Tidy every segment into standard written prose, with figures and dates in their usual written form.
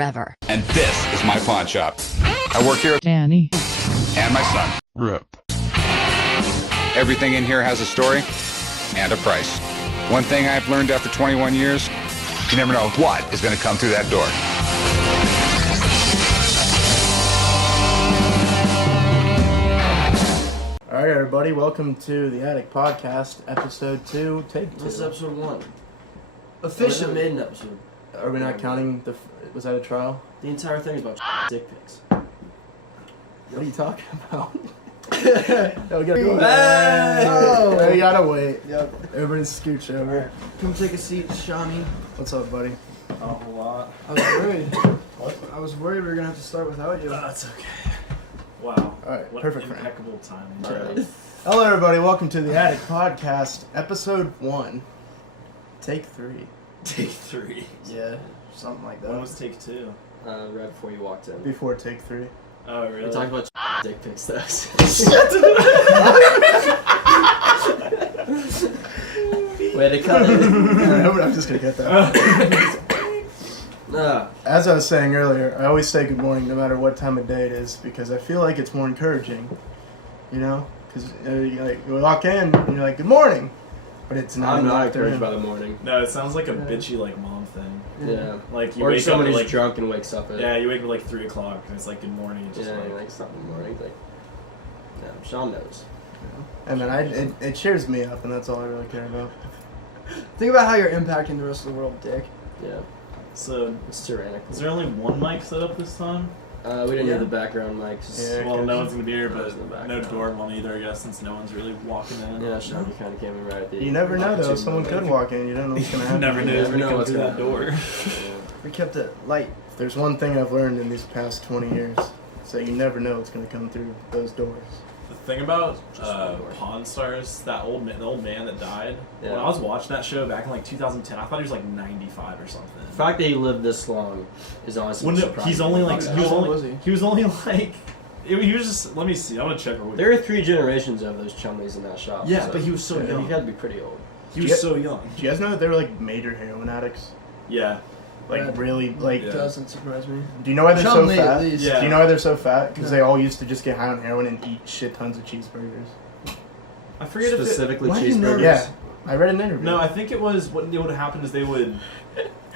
Trevor. And this is my pawn shop. I work here Danny. and my son. Rip. Everything in here has a story and a price. One thing I've learned after 21 years, you never know what is going to come through that door. All right, everybody, welcome to the Attic Podcast, episode 2, take 2. This is episode 1. Officially made an episode. Are we not counting was that a trial? The entire thing is about dick pics. What are you talking about? No, we gotta go. Hey! We gotta wait. Yep. Everybody scooch over. Come take a seat, Shami. What's up, buddy? A whole lot. I was worried. What? I was worried we were gonna have to start without you. That's okay. Wow. All right, What perfect, Frank. impeccable timing. Alright. Hello, everybody, welcome to the Attic Podcast, episode 1, take 3. Take 3. Yeah, something like When that. was take 2? Right before you walked in. Before take 3. Oh, really? We talked about dick pics though. Way to cut it. I'm just gonna get that. Nah. As I was saying earlier, I always say good morning no matter what time of day it is because I feel like it's more encouraging, you know? Because you walk in and you're like, good morning, but it's not. I'm not encouraged by the morning. No, it sounds like a bitchy, like, mom thing. Yeah. Like, you Or wake up somebody's at, like, drunk and wakes up at yeah, you wake up at, like, 3 o'clock, and it's like, good morning. It's just yeah, like, like something in the morning. Like, yeah, Sean knows. And then it cheers me up, and that's all I really care about. Think about how you're impacting the rest of the world, Dick. Yeah, So, it's tyrannical. is there only one mic set up this time? We didn't Yeah. need the background mics. Yeah. Well, no one's gonna be here, No one's but in the no background. door one either, I guess, since no one's really walking in. Yeah, Sean, you kind of came in right at the. You never know, though. opportune Someone moment. could walk in. You don't know what's going to You happen. never know. You never when you know come what's through gonna that door. Yeah. We kept it light. If there's one thing I've learned in these past 20 years, it's that you never know what's going to come through those doors. The thing about Just one door. Pawn Stars, the old man that died, Yeah. when I was watching that show back in like 2010, I thought he was like 95 or something. The fact that he lived this long is honestly When surprising. he's only like How old was he? he was only like he was just, let me see, I'm gonna check real quick. There are 3 generations of those chumleys in that shop. Yeah, so but he was so he young. had to be pretty old. He was so young. Do you guys know that they were like major heroin addicts? Yeah. Like Yeah. really, like. Yeah. Doesn't surprise me. Do you know why they're Sean so Lee, at fat? least. Yeah. Do you know why they're so fat? Because No. they all used to just get high on heroin and eat shit tons of cheeseburgers. I forget if it, Specifically Why do you know cheeseburgers. Yeah, I read an interview. no, I think it was what would happen is they would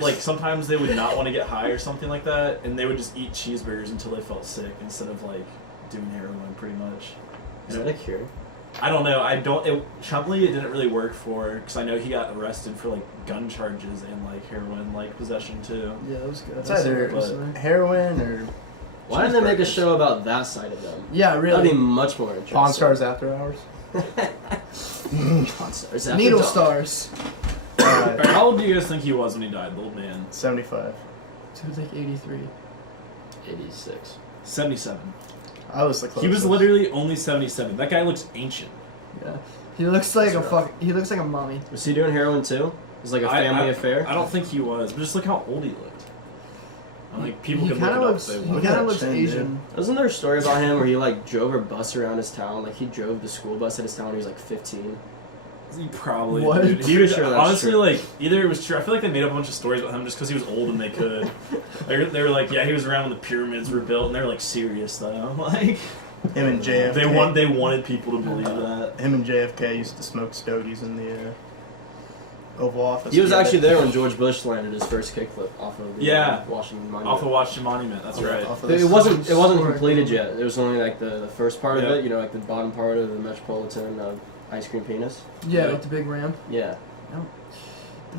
like sometimes they would not want to get high or something like that, and they would just eat cheeseburgers until they felt sick instead of like doing heroin pretty much. Is that a cure? I don't know. Chumley it didn't really work for because I know he got arrested for like gun charges and like heroin like possession too. Yeah, that was good. It's That's either interesting. heroin or Why didn't they make a cheeseburgers. show about that side of them? Yeah, That'd really. be much more interesting. Pawn Stars After Hours. Pawn Stars. After Needle Dark. stars. Alright, how old do you guys think he was when he died, the old man? 75. He was like 83. 86. 77. I was the closest. He was literally only 77. That guy looks ancient. Yeah. He looks like That's a rough. He looks like a mommy. Was he doing heroin too? It was like a family affair? I don't think he was, but just look how old he looked. I'm like, people He can look kind it of up looks. if they He want. kind at of looks that chin, dude. Asian. Wasn't there a story about him where he like drove a bus around his town? Like he drove the school bus at his town when he was like 15. He probably What? did. He Pretty was sure that's honestly true. like either it was true. I feel like they made up a bunch of stories about him just because he was old and they could. They were like, yeah, he was around when the pyramids were built, and they were like serious though. Like Him and JFK. they wanted people to believe that. Him and JFK used to smoke stogies in the Oval Office. He was together. actually there when George Bush landed his first kickflip off of the Yeah. Washington Monument. Off of Washington Monument. That's right. Off of It the- wasn't Historic completed moment. yet. It was only like the first part Yeah. of it, you know, like the bottom part of the Metropolitan ice cream penis. Yeah, Yeah. like the big ramp. Yeah. I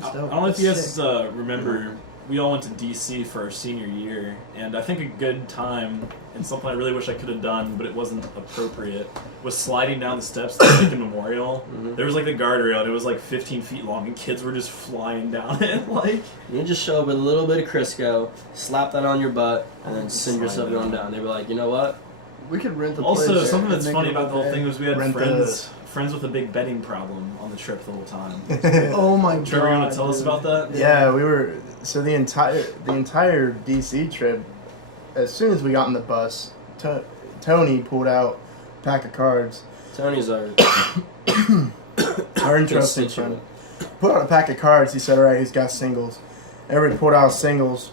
That's don't dope. know if That's you guys sick. remember, we all went to DC for our senior year, and I think a good time, and something I really wish I could have done, but it wasn't appropriate, was sliding down the steps to the Lincoln Memorial. Mhm. There was like the guardrail, and it was like 15 feet long, and kids were just flying down it, like... You just show up with a little bit of Crisco, slap that on your butt, and then send Slide yourself down. going down. They were like, you know what? We could rent the Also, place something and that's make funny it about the whole okay. thing was we had Rent friends with a big betting problem on the trip the whole time. Oh my god. Trevor, you want to tell us dude. about that? Yeah, we were. So the entire DC trip, as soon as we got on the bus, Tony pulled out a pack of cards. Tony's our Our interesting friend. constituent. Put out a pack of cards. He said, "All right, he's got singles." Everybody pulled out singles,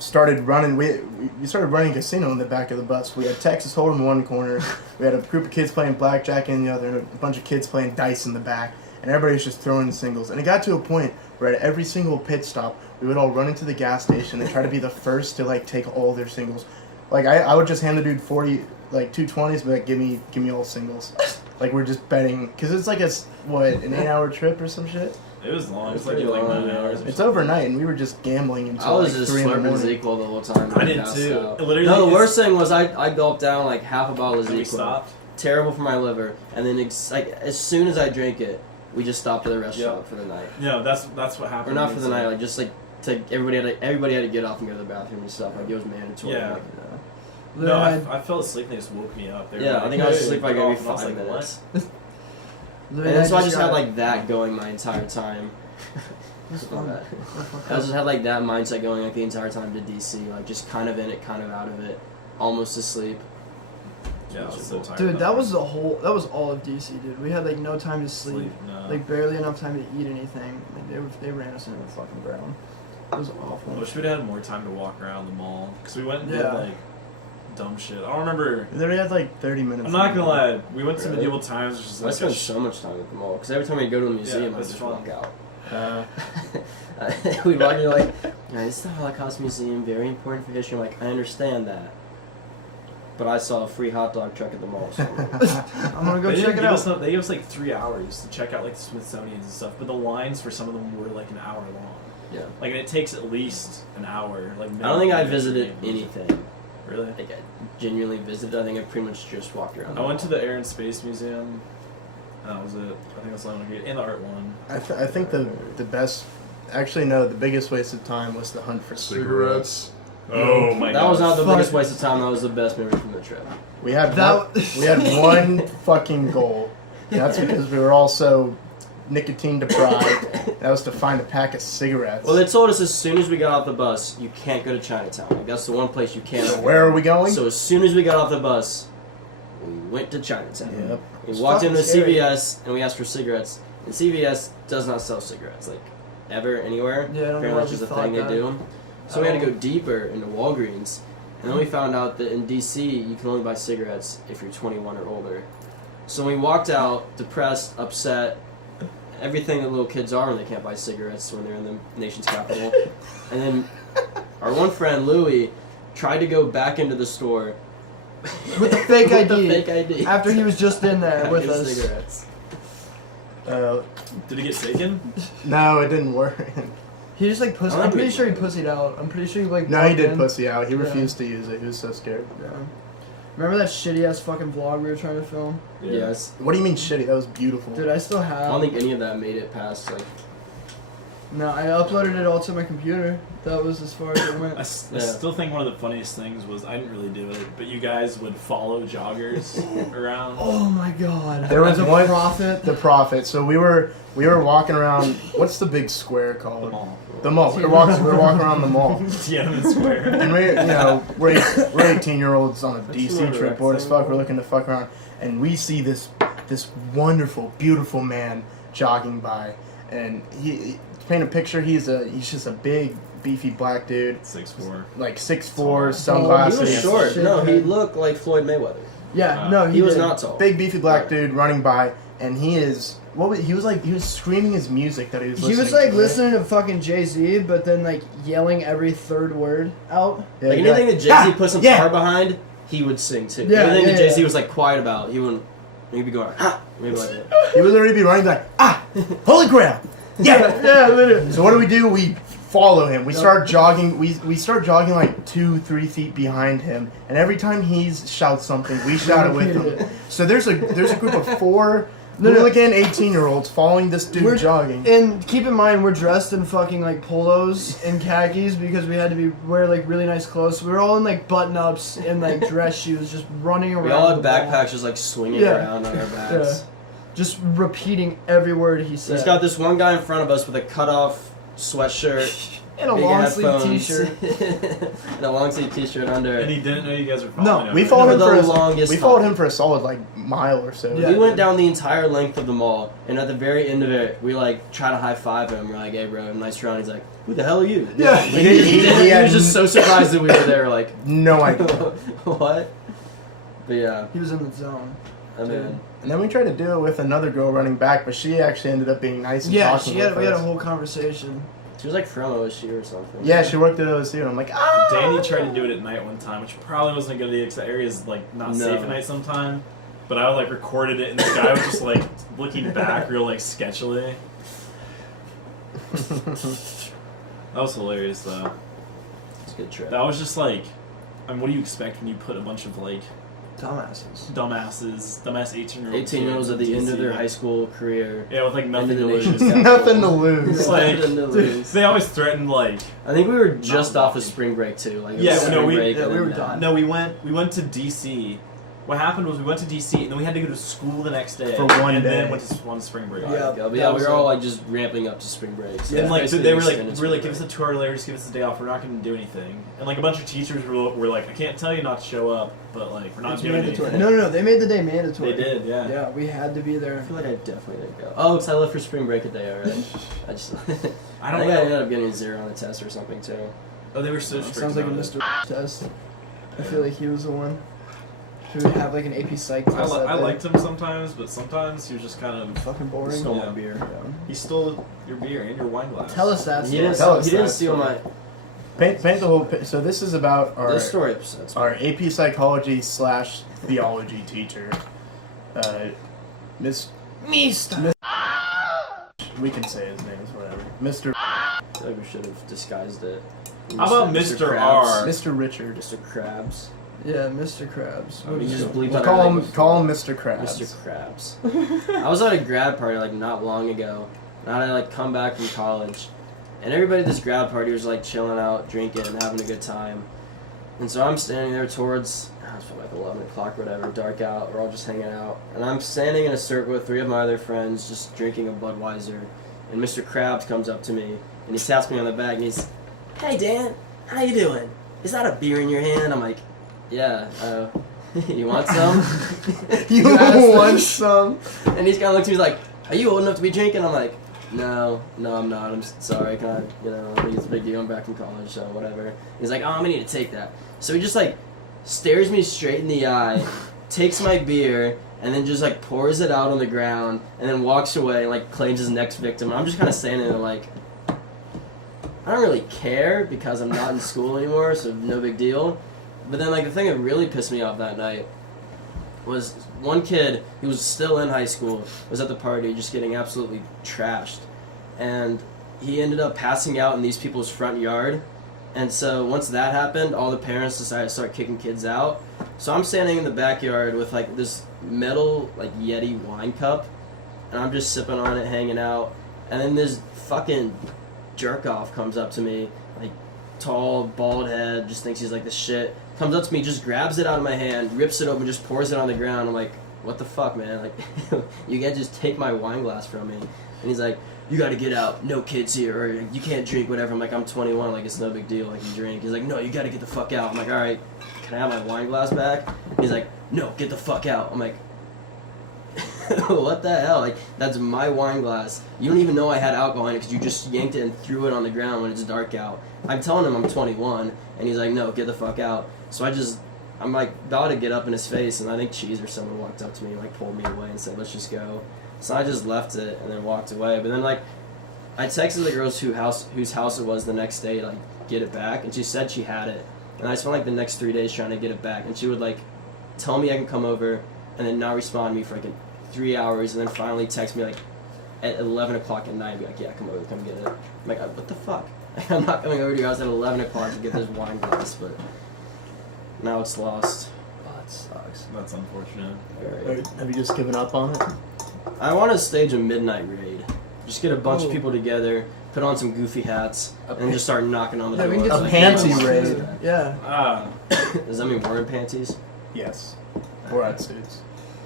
started running. We started running casino in the back of the bus. We had Texas Hold'em in one corner. We had a group of kids playing blackjack in the other, and a bunch of kids playing dice in the back. And everybody was just throwing singles. And it got to a point where at every single pit stop, we would all run into the gas station and try to be the first to like take all their singles. Like I would just hand the dude 40 like 220s, but like, give me all singles. Like we're just betting because it's like an 8-hour trip or some shit. It was long. It's Pretty like long, 9 hours. Or It's something. overnight, and we were just gambling I until was like just 3 in the slurping morning. ZQL the whole time. I did passed too. out. It literally No, the is- worst thing was I gulped down like half a bottle of And we ZQL. stopped. Terrible for my liver. And then like as soon as I drank it, we just stopped at the restaurant Yep. for the night. No, that's what happened. Or not for the It's night, like just like everybody had to get off and go to the bathroom and stuff. Like it was mandatory. Yeah. Like, No, Literally, I fell asleep and they just woke me up. They were yeah, like, I think I was "Hey, asleep for like get maybe off," and I was 5 like, minutes. literally, And so I just had got- like that going my entire time. It's Something fun. like that. I just had like that mindset going like the entire time to DC, like just kind of in it, kind of out of it, almost asleep. Yeah, I was so tired. Dude, that was all of DC, dude. We had like no time to sleep, No. like barely enough time to eat anything. Like they ran us into the fucking ground. It was I awful. wish we'd had more time to walk around the mall because we went and did Yeah. like dumb shit. I don't remember. We literally had like 30 minutes. I'm not gonna lie. We went to Really? medieval times, which is I like spent so much time at the mall because every time we go to a museum, I that's just fun. walk out. Uh, We'd walk in like, yeah, this is the Holocaust Museum, very important for history. I'm like, I understand that, but I saw a free hot dog truck at the mall. So I'm gonna go They check didn't it give out. us they gave us like 3 hours to check out like the Smithsonian's and stuff, but the lines for some of them were like an hour long. yeah, Like, and it takes at least an hour. Like, I don't think I minimum. visited anything. Really? Like I genuinely visited. I think I pretty much just walked around. I went to the Air and Space Museum. That was it. I think that's the only one I did. And the art one. I think the best, actually no, the biggest waste of time was the hunt for cigarettes. Oh my god. That was not the Fuck. biggest waste of time. That was the best memory from the trip. We had That- we had one fucking goal. And that's because we were all so nicotine deprived. That was to find a pack of cigarettes. Well, they told us as soon as we got off the bus, you can't go to Chinatown. Like that's the one place you can't. So where are we going? So as soon as we got off the bus, we went to Chinatown. Yep. We It's walked into fucking scary. CVS and we asked for cigarettes. And CVS does not sell cigarettes, like ever anywhere. Yeah, I don't know Apparently why that's we just a thought thing they that. do. So we had to go deeper into Walgreens, and then we found out that in DC you can only buy cigarettes if you're 21 or older. So we walked out depressed, upset, everything that little kids are when they can't buy cigarettes when they're in the nation's capital. And then our one friend Louie tried to go back into the store With the fake with ID. the fake ID. After he was just in there Pack with of us. cigarettes. Did it get taken? No, it didn't work. He just like pussy. I I'm think pretty we- sure he pussied out. I'm pretty sure he like. No, he walked did in. pussy out. He Yeah. refused to use it. He was so scared. Yeah. Remember that shitty ass fucking vlog we were trying to film? Yeah. Yes. What do you mean shitty? That was beautiful. Dude, I still have. I don't think any of that made it past like. No, I uploaded it all to my computer. That was as far as it went. I still think one of the funniest things was I didn't really do it, but you guys would follow joggers around. Oh my god. There was the one- prophet. The Prophet. So we were walking around. What's the big square The called? mall. The mall. We were walking around the mall. Tiananmen Square. And we're 18-year-olds on a DC not a trip, bored as fuck. rectangle. We're looking to fuck around, and we see this wonderful, beautiful man jogging by, and he to paint a picture. He's just a big, beefy black dude, 6'4". like 6'4", Oh, He sunglasses, was short. Shit, No, he man. looked like Floyd Mayweather. Yeah, no, He was did. not tall. big beefy black dude running by, and he was screaming his music that he was. He was listening like to, right? listening to fucking Jay-Z, but then like yelling every third word out. Yeah, Like he'd be anything that Jay-Z "Ah, put some yeah." power behind, he would sing too. Yeah, Anything yeah, that Jay-Z yeah. was like quiet about, he wouldn't. He'd be going like, ah, maybe like that. He would literally be running like, holy grail, yeah. Yeah, literally. So what do? We follow him. We Yep. start jogging. We start jogging like 2-3 feet behind him, and every time he shouts something, we shout it with Repeated him. it. So there's a group of 4 No, no. hooligan 18-year-olds following this dude We're- jogging. And keep in mind, we're dressed in fucking like polos and khakis because we had to wear like really nice clothes. So we were all in like button ups and like dress shoes, just running around. We all had the mall. backpacks just like swinging Yeah. around on our backs. Just repeating every word he He's said. got this one guy in front of us with a cut-off sweatshirt, and a big long sleeve headphones, T-shirt. and a long sleeve T-shirt under. And he didn't know you guys were following him. We right? followed him For for the longest we followed time. him for a solid like mile or so. Yeah. We went down the entire length of the mall, and at the very end of it, we like try to high five him. We're like, "Hey, bro, nice run." He's like, who the hell are you? Yeah. He was just so surprised that we were there, like, No idea. what? But yeah, He was in the zone. I mean, And then we tried to do it with another girl running back, but she actually ended up being nice and Yeah, talking with we had a us. whole conversation. she was like from OSU or something. Yeah, she worked at OSU, and I'm like, ah! Danny tried to do it at night one time, which probably wasn't a good idea because that area is like not No. safe at night sometime. But I like recorded it, and the guy was just like looking back real like sketchily. That was hilarious though. It's a good trip. That was just like, I mean, what do you expect when you put a bunch of like Dumbasses. dumbass 18-year-olds 18-year-olds at the end of their high school? school career. Yeah, with like nothing End to of the lose. nation. Nothing to lose. It's like- Nothing to lose. They always threaten like. I think we were just Not off of lucky. spring break too. Like, it Yeah, was no, spring we- break yeah, and we then were that. done. No, we went to DC. What happened was we went to DC and then we had to go to school the next day For one and day. then went to one spring break. Yeah. But that yeah, we was were all it. like just ramping up to spring break. So Yeah. And like basically they were extended like, spring give us a break. 2 hour later, just give us a day off. We're not going to do anything. And like a bunch of teachers were like, I can't tell you not to show up, but like we're not It's doing mandatory. anything. No, they made the day mandatory. They did, yeah. Yeah, we had to be I there. feel like I definitely didn't go. Oh, because I left for spring break a day already. I just. I don't think I know. ended up getting a 0 on the test or something too. Oh, they were so strict. Sounds like a about Mr. test. I feel like he was the one who would have like an AP Psych it. test. I liked him sometimes, but sometimes he was just kind of. Fucking boring. Stole Yeah. my beer. He stole your beer and your wine glass. Tell us that He story. didn't. Tell us He didn't that steal my. Paint the whole. So this is about our This story episodes. our AP Psychology / Theology teacher, Miss. Mista. We can say his name, whatever. Mr. I feel like we should have disguised it. How about Mr. Krabs. R? Mr. Richard. Mr. Krabs. Yeah, Mr. Krabs. We just bleep We'll out call everything him Mr. Krabs. Mr. Krabs. I was at a grad party like not long ago, and I had like come back from college, and everybody at this grad party was like chilling out, drinking, and having a good time. And so I'm standing there towards, it's probably like 11 o'clock or whatever, dark out, we're all just hanging out. And I'm standing in a circle with 3 of my other friends just drinking a Budweiser. And Mr. Krabs comes up to me, and he taps me on the back, and he's, "Hey Dan, how you doing? Is that a beer in your hand?" I'm like, "Yeah, you want some?" You asked want him. some? And he's kind of looked at me, he's like, "Are you old enough to be drinking?" I'm like, No, I'm not. I'm sorry. Can I, I think it's a big deal. I'm back from college, so whatever. He's like, "Oh, I'm gonna need to take that." So he just like stares me straight in the eye, takes my beer, and then just like pours it out on the ground, and then walks away and like claims his next victim. I'm just kind of standing there like, I don't really care because I'm not in school anymore, so no big deal. But then like the thing that really pissed me off that night was one kid who was still in high school was at the party just getting absolutely trashed, and he ended up passing out in these people's front yard. And so once that happened, all the parents decided to start kicking kids out. So I'm standing in the backyard with like this metal like Yeti wine cup, and I'm just sipping on it, hanging out. And then this fucking jerk off comes up to me, like tall, bald head, just thinks he's like the shit. Comes up to me, just grabs it out of my hand, rips it open, just pours it on the ground. I'm like, what the fuck, man? Like, you can't just take my wine glass from me. And he's like, "You gotta get out, no kids here, or you can't drink, whatever." I'm like, "I'm 21, like, it's no big deal, I can drink." He's like, "No, you gotta get the fuck out." I'm like, "Alright, can I have my wine glass back?" He's like, "No, get the fuck out." I'm like, what the hell? Like, that's my wine glass. You don't even know I had alcohol in it because you just yanked it and threw it on the ground when it's dark out. I'm telling him I'm 21, and he's like, "No, get the fuck out." So I'm like about to get up in his face, and I think Cheese or someone walked up to me and like pulled me away and said, "Let's just go." So I just left it and then walked away. But then like I texted the girls whose house it was the next day to like get it back, and she said she had it. And I spent like the next 3 days trying to get it back, and she would like tell me I can come over and then not respond to me for like 3 hours, and then finally text me like at 11 o'clock at night and be like, "Yeah, come over, come get it." I'm like, "What the fuck? I'm not coming over to your house at 11 o'clock to get this wine glass," but now it's lost. Oh, that sucks. That's unfortunate. Very. Have you just given up on it? I want to stage a midnight raid. Just get a bunch of Oh. people together, put on some goofy hats, and just start knocking on the Yeah, we door. can get A some panty panties. raid. Yeah. Ah, Does that mean we're in panties? Yes. Borat suits.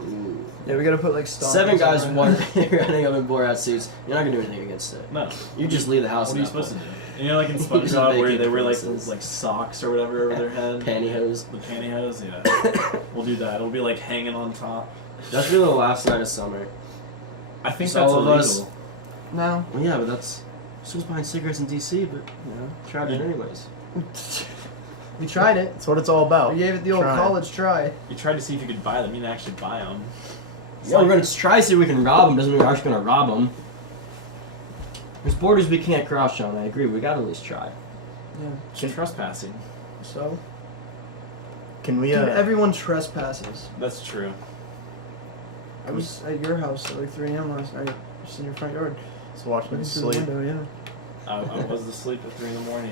Ooh. Yeah, we gotta put like stockings 7 guys on running up in Borat suits. You're not gonna do anything against it. no. You just leave the house. What are you at that supposed to point. do? You know, like in Just SpongeBob where vacate they wear premises. like socks or whatever over their head. Pantyhose. The pantyhose, yeah. We'll do that. It'll be like hanging on top. That's really the last night of summer. I think So that's all of illegal. us- No. Well, yeah, but that's So was buying cigarettes in DC, but tried it anyways. We tried it. That's what it's all about. We gave it the old Trying. college try. You tried to see if you could buy them. You didn't actually buy them. Yeah, we're gonna try to see if we can rob them. Doesn't mean we're actually gonna rob them. There's borders we can't cross, Sean. I agree. We gotta at least try. Yeah. It's trespassing. So. Can we? Dude, everyone trespasses. That's true. I was at your house at like 3 a.m. last night, just in your front yard, Just watch me looking through the sleep. window. I was asleep at 3 in the morning.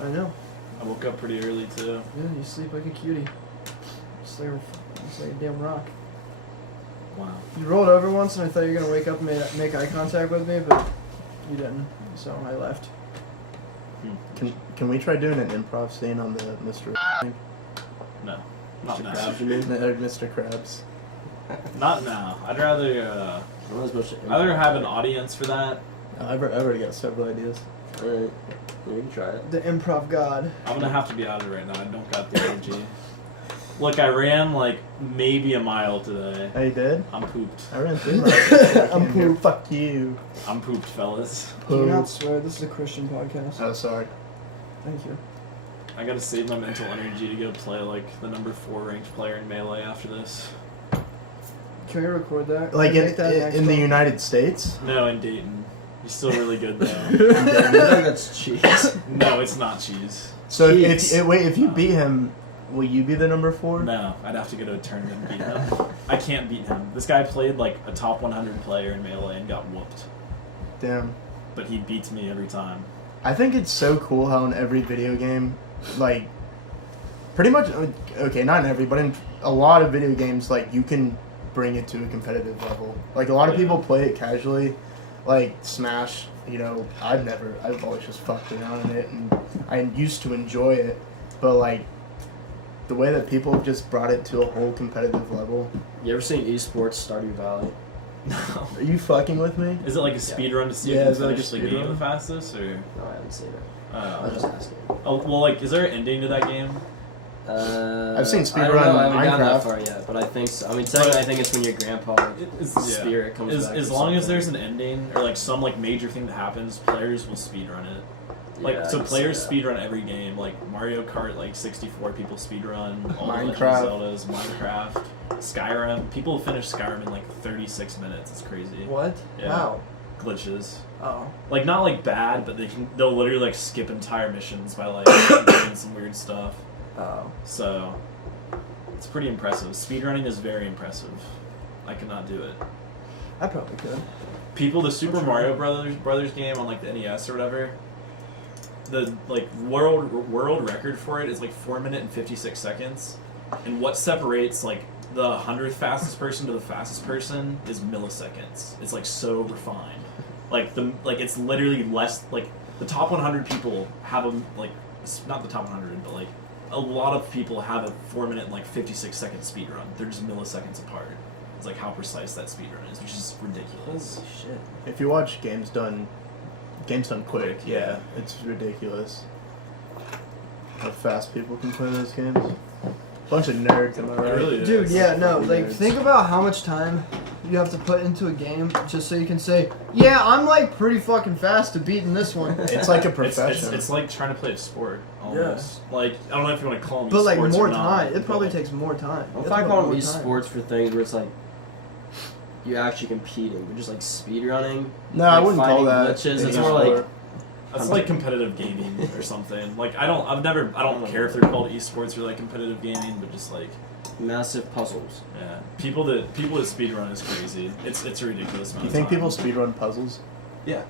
Yeah, I know. I woke up pretty early too. Yeah, you sleep like a cutie. Just like a damn rock. Wow. You rolled over once, and I thought you were gonna wake up and make eye contact with me, but you didn't. So I left. Can we try doing an improv scene on the Mr. thing? No. Not now. Crabs, you mean? Mr. Krabs. Not now. I'd rather I'm not supposed to. I'd rather have an audience for that. I've already got several ideas. Alright. Yeah, we can try it. The improv god. I'm gonna have to be out of it right now. I don't got the energy. Look, I ran like maybe a mile today. Oh, you did? I'm pooped. I ran 3 miles. I'm pooped. Fuck you. I'm pooped, fellas. Do not Poop. swear. This is a Christian podcast. Oh, sorry. Thank you. I gotta save my mental energy to go play like the number 4 ranked player in Melee after this. Can we record that? Like Can we make that an in the expo? United States? No, in Dayton. He's still really good though. I think that's cheese. No, it's not cheese. So Jeez. if you beat him, will you be the number 4? No, I'd have to go to a tournament and beat him. I can't beat him. This guy played like a top 100 player in Melee and got whooped. Damn. But he beats me every time. I think it's so cool how in every video game, like, pretty much, okay, not in every, but in a lot of video games, like, you can bring it to a competitive level. Like, a lot of Yeah. people play it casually, like, Smash, you know, I've always just fucked around in it, and I used to enjoy it, but, like, the way that people have just brought it to a whole competitive level. You ever seen esports Stardew Valley? No. Are you fucking with me? Is it like a speed run to see Yeah, if is you it can like a finish the speed game run? the fastest, or? No, I haven't seen it. I was just asking. Oh, well, like, is there an ending to that game? I've seen I don't speedrun know, I haven't gotten that Minecraft. far yet, but I think so. I mean, technically, I think it's when your grandpa spirit comes back. As or long as something. there's an ending or like some like major thing that happens, players will speedrun it. Like Yeah, I so, can see players that. speedrun every game. Like Mario Kart, like 64 people speedrun. All Minecraft. the Legend of Zeldas, Minecraft, Skyrim. People finish Skyrim in like 36 minutes. It's crazy. What? Yeah. Wow. Glitches. Oh. Like not like bad, but they'll literally like skip entire missions by like doing some weird stuff. Oh. So it's pretty impressive. Speedrunning is very impressive. I could not do it. I probably could. People, the Super Sure. Mario Brothers game on like the NES or whatever, the like world record for it is like 4 minutes and 56 seconds, and what separates like the 100th fastest person to the fastest person is milliseconds. It's like so refined. Like it's literally less like the top 100 people have a like not the top 100 but like a lot of people have a 4 minute and like 56 second speed run. They're just milliseconds apart. It's like how precise that speed run is, which is ridiculous. Holy shit. If you watch Games Done quick, Quick, yeah. it's ridiculous how fast people can play those games. Bunch of nerds, am I right? really is. Dude, yeah, no, Fucking like, nerds. think about how much time you have to put into a game just so you can say, yeah, I'm, like, pretty fucking fast to beating this one. It's like a It's, profession. it's like trying to play a sport, almost. Like, I don't know if you want to call them But, like, sports more or not, time. It but, probably like, takes more time. I'm You fine have to calling put them more time. esports for things where it's like you're actually competing, but just like speed running. No, I like wouldn't call fighting that. glitches. an It's more esport. like That's like competitive gaming or something. Like, I don't care if they're called esports or like competitive gaming, but just like, massive puzzles. yeah, people that speedrun is crazy. It's a ridiculous amount You of think time. people speedrun puzzles? Yeah.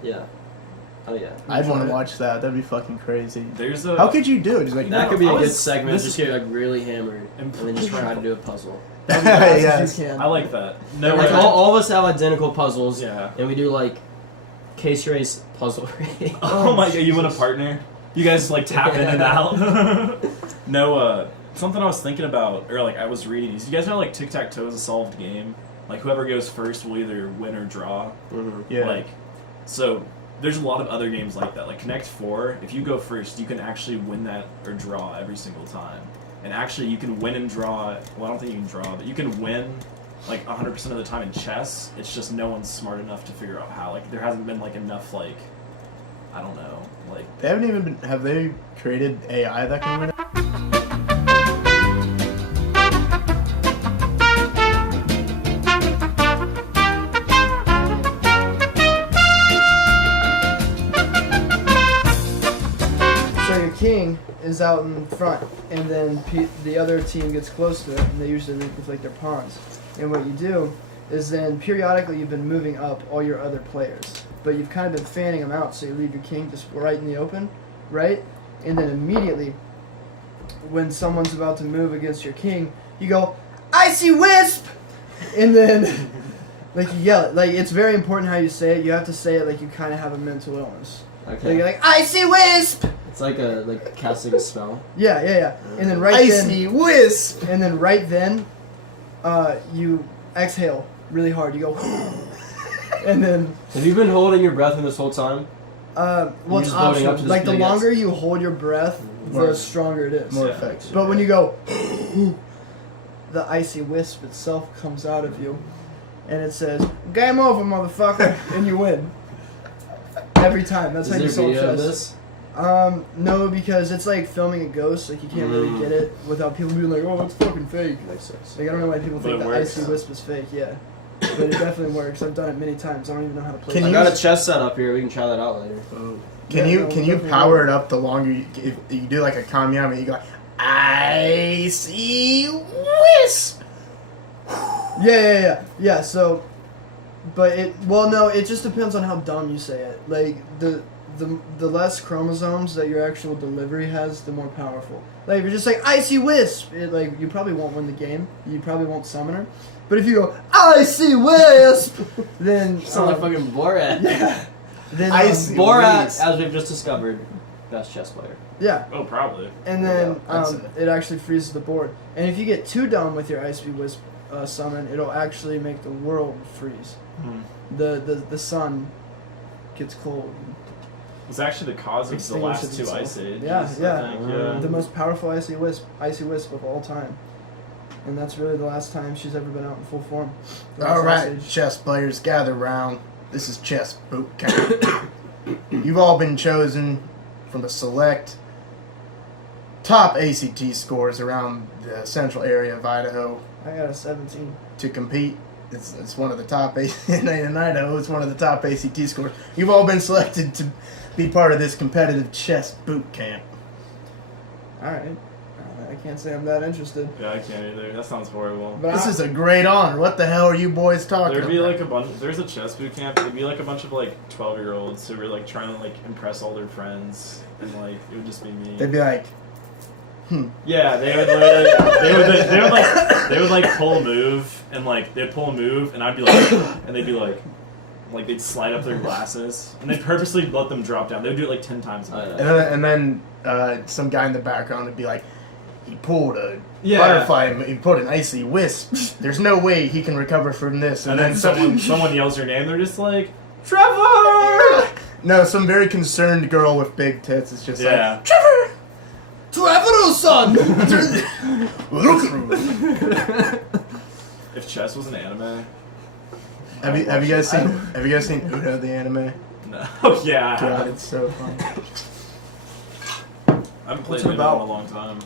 Oh yeah. I'd want try to it. watch that. That'd be fucking crazy. There's a How could you do it? Just like That could be I a good was- segment. this Just is- get like really hammered And and then just try to do a puzzle. As fast as Yes. you can. I like that. No, Like right. all of us have identical puzzles, Yeah. and we do like case race puzzle race. Oh my god, you want a partner? You guys like tap in and out? No, something I was thinking about, or like I was reading, is you guys know like tic-tac-toe is a solved game? Like whoever goes first will either win or draw. Mhm. Yeah. Like, so there's a lot of other games like that. Like Connect 4, if you go first, you can actually win that or draw every single time. And actually, you can win and draw. Well, I don't think you can draw, but you can win like 100% of the time in chess. It's just no one's smart enough to figure out how. Like, there hasn't been like enough like I don't know. Like They haven't even been. Have they created AI that can win? So your king is out in front, and then the other team gets close to it, and they usually lead with like their pawns. And what you do is then periodically you've been moving up all your other players, but you've kind of been fanning them out. So you leave your king just right in the open, right? And then immediately, when someone's about to move against your king, you go, "Icy Wisp!" And then, like, you yell it. Like, it's very important how you say it. You have to say it like you kind of have a mental illness. Okay. So you're like, "Icy Wisp!" It's like casting a spell. Yeah. And then Icy Wisp. and then right then, you exhale really hard. You go, and then, Have you been holding your breath in this whole time? well, You're it's just building optional. up to this Like, the big ass- longer you hold your breath, More- the stronger it is. More Yeah. effective. But when you go, the icy wisp itself comes out of you, and it says, "Game over, motherfucker," and you win. Every time. That's Is how there you solve video of chess. this? No, because it's like filming a ghost. Like, you can't really get it without people being like, "Oh, it's fucking fake." Makes sense. Like, I don't know why people But think it the works. icy wisp is fake. Yeah, but it definitely works. I've done it many times. I don't even know how to play. Can I it. got a chess set up here. We can try that out later. Can Yeah, you no, can you definitely power not. it up the longer if you do like a Kamiyama? You go, "Icy Wisp." Yeah. So, but it just depends on how dumb you say it. Like, the less chromosomes that your actual delivery has, the more powerful. Like, if you're just like "Icy Wisp," like, you probably won't win the game. You probably won't summon her. But if you go "Icy Wisp," then Sound like fucking Borat. yeah. Then Icy Borat, Wisp. as we've just discovered, best chess player. yeah. oh, probably. And then that's it actually freezes the board. And if you get too dumb with your Icy Wisp summon, it'll actually make the world freeze. Hmm. The sun gets cold. It's actually the cause of the last two Extinguishes ice itself. ages. Yeah, I think, yeah. The most powerful Icy Wisp of all time. And that's really the last time she's ever been out in full form. The All last right, Ice Age. chess players, gather round. This is chess boot camp. You've all been chosen from the select top ACT scores around the central area of Idaho I got a 17. to compete. It's one of the top in Idaho. It's one of the top ACT scores. You've all been selected to be part of this competitive chess boot camp. Alright. I can't say I'm that interested. Yeah, I can't either. That sounds horrible. But This is a great honor. What the hell are you boys talking There'd about? be like a bunch. There's a chess boot camp. It'd be like a bunch of like 12-year-olds who were like trying to like impress all their friends, and like it would just be me. They'd be like, Yeah, they would literally, they would like pull a move, and like they'd pull a move, and I'd be like, and they'd be like they'd slide up their glasses, and they'd purposely let them drop down. They would do it like 10 times. Oh, yeah. and then some guy in the background would be like, he pulled a Yeah. butterfly and he put an icy wisp. There's no way he can recover from this. And then someone, someone yells your name. They're just like, Trevor! no, some very concerned girl with big tits is just Yeah. like, Trevor! Trevor, son! If chess was an anime. have you guys seen Uno the anime? No. Oh yeah. I God, have. it's so fun. I haven't played What's it Uno in about? a long time.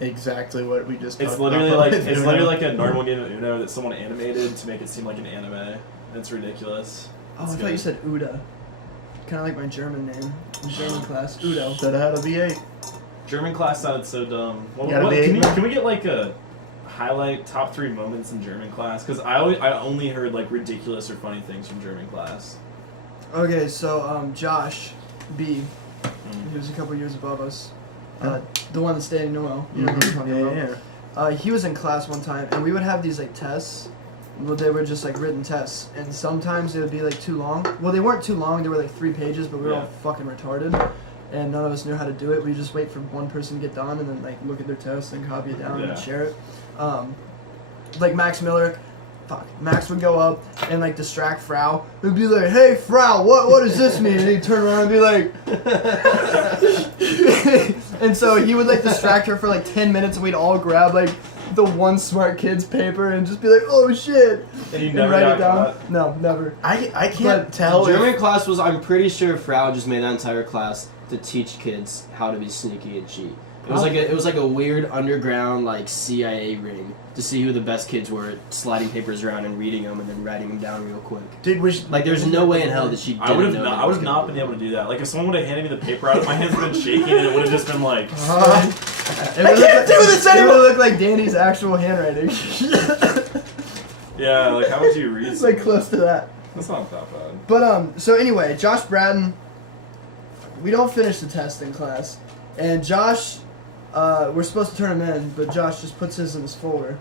Exactly what we just It's talked literally about like with it's Uno. literally like a normal game of Uno that someone animated to make it seem like an anime. It's ridiculous. Oh, It's I thought good. you said Uda. Kind of like my German name. In German class. Udo. Should have had a V8. German class sounded so dumb. You gotta be Can we get like a highlight top 3 moments in German class? Because I only heard like ridiculous or funny things from German class. Okay, so Josh B. He was a couple years above us. The one that's dating Noel. You know what I'm talking about. Yeah. He was in class one time, and we would have these like tests. Well, they were just like written tests, and sometimes they would be like too long. Well, they weren't too long; they were like 3 pages, but we were all Yeah. fucking retarded, and none of us knew how to do it. We just wait for one person to get done, and then like look at their test and copy it down Yeah. and share it. Like Max Miller, Max would go up and like distract Frau. He'd be like, "Hey, Frau, what does this mean?" And he'd turn around and be like. And so he would like distract her for like 10 minutes, and we'd all grab like the one smart kid's paper and just be like, oh shit, And you and never write got it down. caught? No, never. I can't But tell. German class was, I'm pretty sure Frau just made that entire class to teach kids how to be sneaky and cheat. It was like a weird underground like CIA ring to see who the best kids were at sliding papers around and reading them and then writing them down real quick. Dude, Like there's no way in hell that she didn't I would have know not. that I would have was not gonna been able to do that. Like if someone would have handed me the paper out, my hands would have been shaking, and it would have just been like, It I would can't do this It anymore. would look like Danny's actual handwriting. yeah. Like how would you read? It's like something? close to that. That's not that bad. But so anyway, Josh Bratton, we don't finish the test in class, and Josh, we're supposed to turn him in, but Josh just puts his in his folder,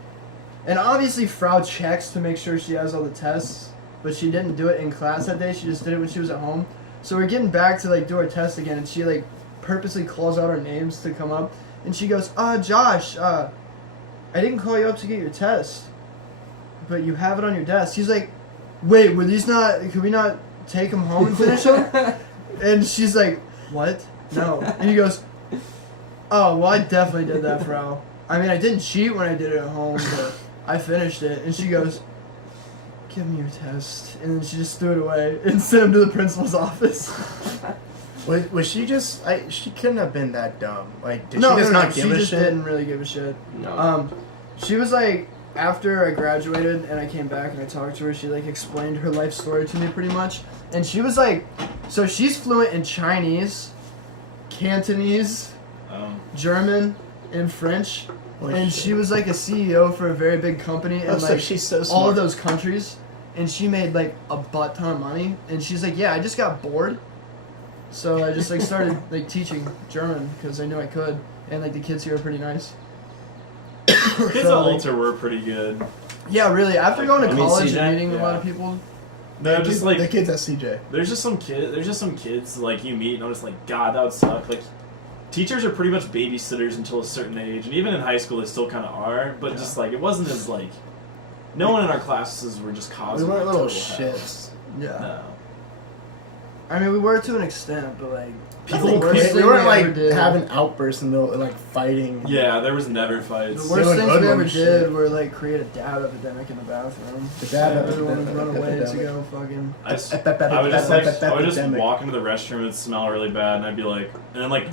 and obviously Frau checks to make sure she has all the tests, but she didn't do it in class that day. She just did it when she was at home. So we're getting back to like do our test again, and she like purposely calls out our names to come up, and she goes, Josh, I didn't call you up to get your test, but you have it on your desk. He's like, wait, were these not? Could we not take them home and finish them? And she's like, what? No. And he goes, oh, well, I definitely did that, Frau. I mean, I didn't cheat when I did it at home, but I finished it. And she goes, give me your test. And then she just threw it away and sent him to the principal's office. Was she just? She couldn't have been that dumb. Like, did No, she just no, not give she a just shit? didn't really give a shit. No. She was like, after I graduated and I came back and I talked to her, she like explained her life story to me pretty much. And she was like, so she's fluent in Chinese, Cantonese, German, and French. Holy And shit. she was like a CEO for a very big company in Oh, so like she's so smart. all of those countries. And she made like a butt ton of money. And she's like, yeah, I just got bored. So I just like started like teaching German because I knew I could. And like the kids here are pretty nice. Kids at So, like, Alter were pretty good. yeah, really. After going to I mean, college CJ? and meeting a lot Yeah. of people, No, The just kids- like the kids at CJ. there's just some kids like you meet and I'm just like, God, that would suck. Like teachers are pretty much babysitters until a certain age, and even in high school they still kind of are. But just like it wasn't as like no one in our classes were just We causing weren't like, little total hell. shits. yeah. No. I mean, we were to an extent, but like People, the worst we thing weren't we like ever did- having outbursts in the middle, like fighting. Yeah, there was never fights. The worst Doing things we ever hoodlum did shit. were like create a dad epidemic in the bathroom. The dad Everyone would run away to epidemic. go fucking. I would just Epidemic. walk into the restroom and it'd smell really bad, and I'd be like, and then like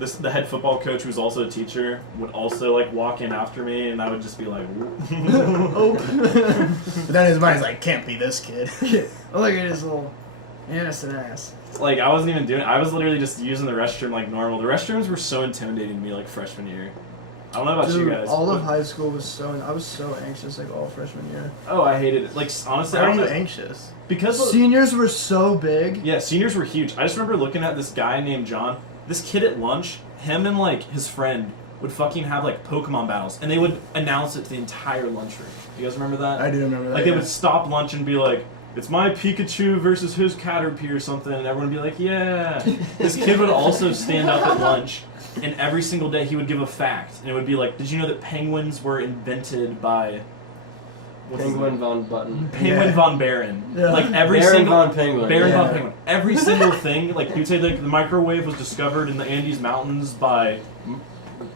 the head football coach, who was also a teacher, would also like walk in after me, and I would just be like, Oh. But then his mind's like, can't be this kid. Oh, look at his little innocent ass. like I wasn't even doing. I was literally just using the restroom like normal. The restrooms were so intimidating to me like freshman year. I don't know about Dude, you guys. all of but- high school was I was so anxious like all freshman year. Oh, I hated it. Like honestly, Why I are don't you know anxious? because Seniors were so big. yeah, seniors were huge. I just remember looking at this guy named John. This kid at lunch, him and like his friend would fucking have like Pokemon battles, and they would announce it to the entire lunchroom. You guys remember that? I do remember that. Like they yeah. would stop lunch and be like, "It's my Pikachu versus his Caterpie" or something, and everyone would be like, "Yeah." This kid would also stand up at lunch, and every single day he would give a fact, and it would be like, "Did you know that penguins were invented by what's his Penguin name? von Button. Penguin Yeah. von Baron?" Yeah. Like every Baron single von Penguin. Baron von Yeah. Penguin. Every single thing, like you'd say, like the microwave was discovered in the Andes Mountains by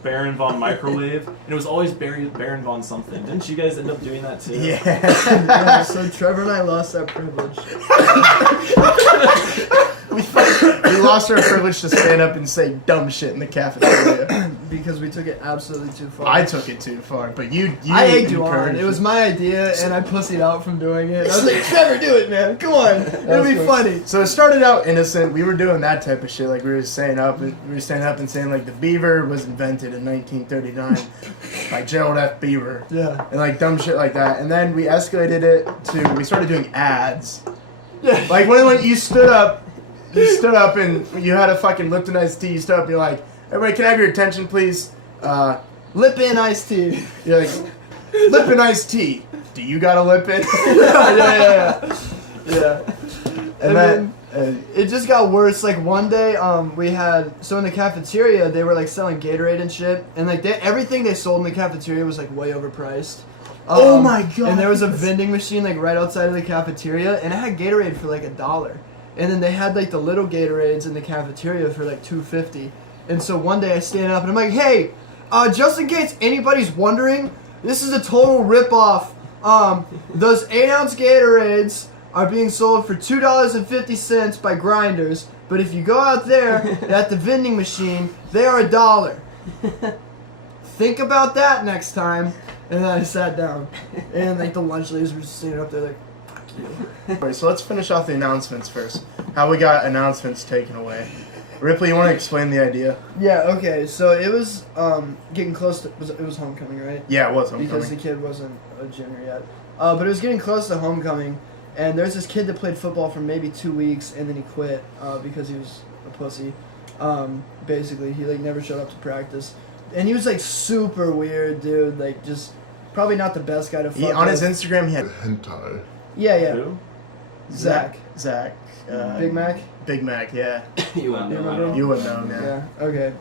Baron von Microwave, and it was always Baron von something. Didn't you guys end up doing that too? Yeah. Yeah, so Trevor and I lost that privilege. We lost our privilege to stand up and say dumb shit in the cafeteria. Because we took it absolutely too far. I took it too far, but you I egged you on. encouraged It was me. my idea, and I pussied out from doing it. I was like, Trevor, do it, man. Come on. It'll be funny. So it started out innocent. We were doing that type of shit. Like we were standing up and saying like the beaver was invented in 1939 by Gerald F. Beaver. Yeah. And like dumb shit like that. And then we escalated it to we started doing ads. Yeah. Like when you stood up and you had a fucking Lipton iced tea. You stood up and you're like, everybody, can I have your attention, please? Lip in iced tea. You're like, Lipton iced tea. Do you got a Lipton? Yeah. And then It just got worse. Like one day, we had in the cafeteria they were like selling Gatorade and shit, and like everything they sold in the cafeteria was like way overpriced. Oh my God. And there was a vending machine like right outside of the cafeteria, and it had Gatorade for like $1. And then they had like the little Gatorades in the cafeteria for like $2.50. And so one day I stand up and I'm like, hey, just in case anybody's wondering, This is a total ripoff. Those 8-ounce Gatorades are being sold for $2.50 by Grinders, but if you go out there at the vending machine, they are $1. Think about that next time. And then I sat down, and like the lunch ladies were just sitting up there like, "Fuck you." Alright, so let's finish off the announcements first. How we got announcements taken away. Ripley, you want to explain the idea? Yeah. Okay. So it was getting close to it was homecoming, right? Yeah, it was Because the homecoming. kid wasn't a junior yet. But it was getting close to homecoming, and there's this kid that played football for maybe 2 weeks, and then he quit because he was a pussy. Basically, he like never showed up to practice, and he was like super weird, dude. Like just probably not the best guy to fuck On his with. Instagram, he had Hentai. Yeah, yeah. Who? Zach. Zach. Big Mac. Big Mac, yeah. You wouldn't You know. remember him? You wouldn't know, man. Yeah. Okay.